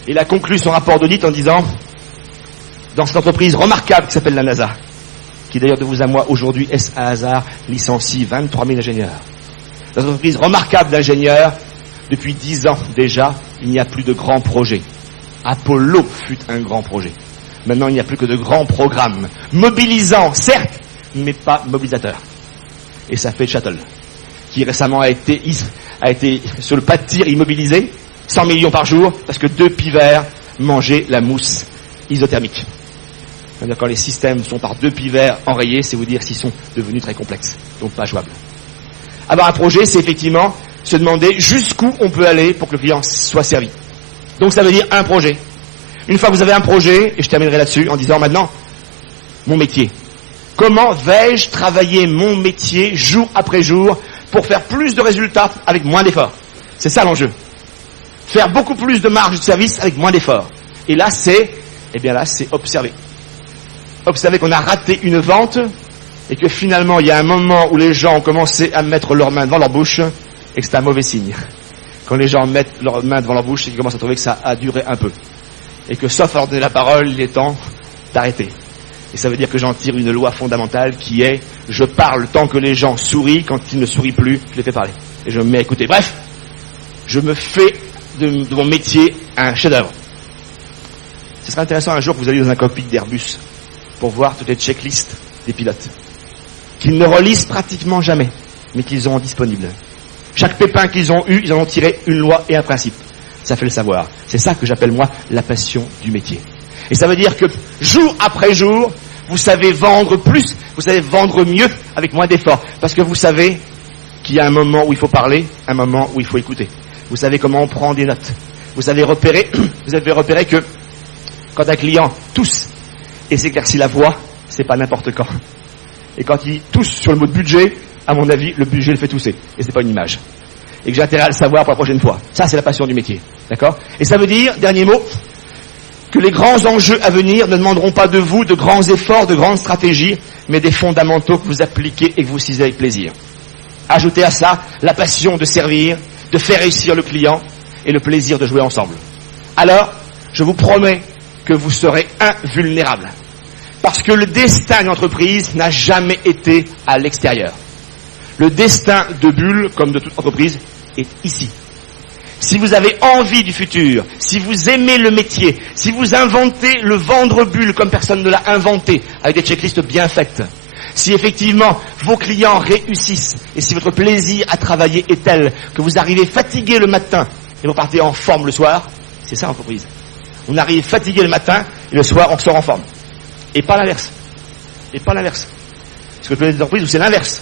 Il a conclu son rapport d'audit en disant, dans cette entreprise remarquable qui s'appelle la NASA, qui d'ailleurs de vous à moi aujourd'hui, est-ce un hasard, licencie 23 000 ingénieurs. Dans une entreprise remarquable d'ingénieurs, depuis 10 ans déjà, il n'y a plus de grands projets. Apollo fut un grand projet. Maintenant, il n'y a plus que de grands programmes, mobilisants, certes, mais pas mobilisateurs. Et ça fait Shuttle, qui récemment a été sur le pas de tir immobilisé, 100 millions par jour, parce que 2 pivers mangeaient la mousse isothermique. C'est-à-dire quand les systèmes sont par 2 pivers enrayés, c'est vous dire s'ils sont devenus très complexes, donc pas jouables. Avoir un projet, c'est effectivement se demander jusqu'où on peut aller pour que le client soit servi. Donc ça veut dire un projet. Une fois que vous avez un projet, et je terminerai là-dessus en disant maintenant, mon métier. Comment vais-je travailler mon métier jour après jour pour faire plus de résultats avec moins d'efforts? C'est ça l'enjeu. Faire beaucoup plus de marge de service avec moins d'efforts. Et là, c'est observer. Observer qu'on a raté une vente et que finalement, il y a un moment où les gens ont commencé à mettre leurs mains devant leur bouche et que c'est un mauvais signe. Quand les gens mettent leurs mains devant leur bouche, c'est qu'ils commencent à trouver que ça a duré un peu. Et que sauf à leur donner la parole, il est temps d'arrêter. Et ça veut dire que j'en tire une loi fondamentale qui est je parle tant que les gens sourient, quand ils ne sourient plus, je les fais parler. Et je me mets à écouter. Bref, je me fais de mon métier un chef-d'œuvre. Ce serait intéressant un jour que vous alliez dans un cockpit d'Airbus pour voir toutes les checklists des pilotes, qu'ils ne relisent pratiquement jamais, mais qu'ils ont disponibles. Chaque pépin qu'ils ont eu, ils en ont tiré une loi et un principe. Ça fait le savoir. C'est ça que j'appelle moi la passion du métier. Et ça veut dire que jour après jour, vous savez vendre plus, vous savez vendre mieux avec moins d'efforts. Parce que vous savez qu'il y a un moment où il faut parler, un moment où il faut écouter. Vous savez comment on prend des notes. Vous avez repéré que quand un client tousse et s'éclaircit la voix, c'est pas n'importe quand. Et quand il tousse sur le mot de budget, à mon avis, le budget le fait tousser. Et c'est pas une image. Et que j'ai intérêt à le savoir pour la prochaine fois. Ça, c'est la passion du métier. D'accord? Et ça veut dire, dernier mot, que les grands enjeux à venir ne demanderont pas de vous de grands efforts, de grandes stratégies, mais des fondamentaux que vous appliquez et que vous utilisez avec plaisir. Ajoutez à ça la passion de servir, de faire réussir le client et le plaisir de jouer ensemble. Alors, je vous promets que vous serez invulnérables. Parce que le destin d'une entreprise n'a jamais été à l'extérieur. Le destin de Bull, comme de toute entreprise, est ici. Si vous avez envie du futur, si vous aimez le métier, si vous inventez le vendre Bull comme personne ne l'a inventé, avec des checklists bien faites, si effectivement vos clients réussissent, et si votre plaisir à travailler est tel que vous arrivez fatigué le matin et vous partez en forme le soir, c'est ça l'entreprise. On arrive fatigué le matin et le soir on sort en forme. Et pas l'inverse. Et pas l'inverse. Parce que le plaisir d'entreprise, c'est l'inverse.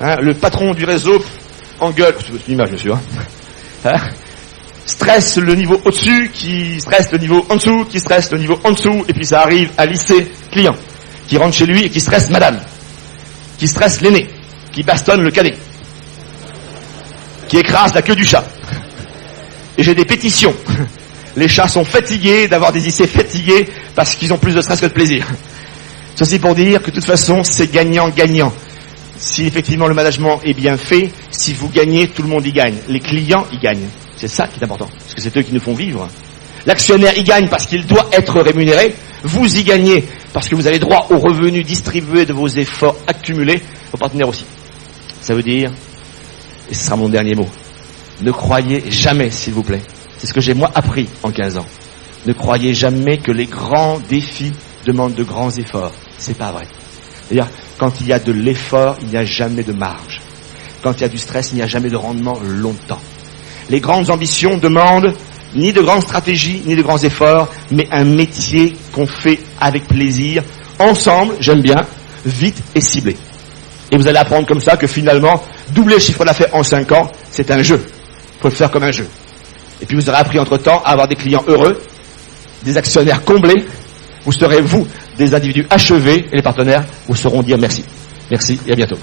Hein, le patron du réseau engueule, c'est une image monsieur, stresse le niveau au-dessus, qui stresse le niveau en dessous, qui stresse le niveau en dessous, et puis ça arrive à lycée client, qui rentre chez lui et qui stresse madame, qui stresse l'aîné, qui bastonne le cadet, qui écrase la queue du chat. Et j'ai des pétitions. Les chats sont fatigués d'avoir des lycées fatigués parce qu'ils ont plus de stress que de plaisir. Ceci pour dire que de toute façon, c'est gagnant-gagnant. Si effectivement le management est bien fait, si vous gagnez, tout le monde y gagne. Les clients y gagnent. C'est ça qui est important, parce que c'est eux qui nous font vivre. L'actionnaire y gagne parce qu'il doit être rémunéré. Vous y gagnez parce que vous avez droit aux revenus distribués de vos efforts accumulés. Vos partenaires aussi. Ça veut dire, et ce sera mon dernier mot, ne croyez jamais, s'il vous plaît, c'est ce que j'ai moi appris en 15 ans, ne croyez jamais que les grands défis demandent de grands efforts. C'est pas vrai. C'est-à-dire, quand il y a de l'effort, il n'y a jamais de marge. Quand il y a du stress, il n'y a jamais de rendement longtemps. Les grandes ambitions demandent ni de grandes stratégies, ni de grands efforts, mais un métier qu'on fait avec plaisir, ensemble, j'aime bien, vite et ciblé. Et vous allez apprendre comme ça que finalement, doubler le chiffre d'affaires en 5 ans, c'est un jeu. Il faut le faire comme un jeu. Et puis vous aurez appris entre-temps à avoir des clients heureux, des actionnaires comblés. Vous serez, vous, des individus achevés, et les partenaires vous sauront dire merci. Merci et à bientôt.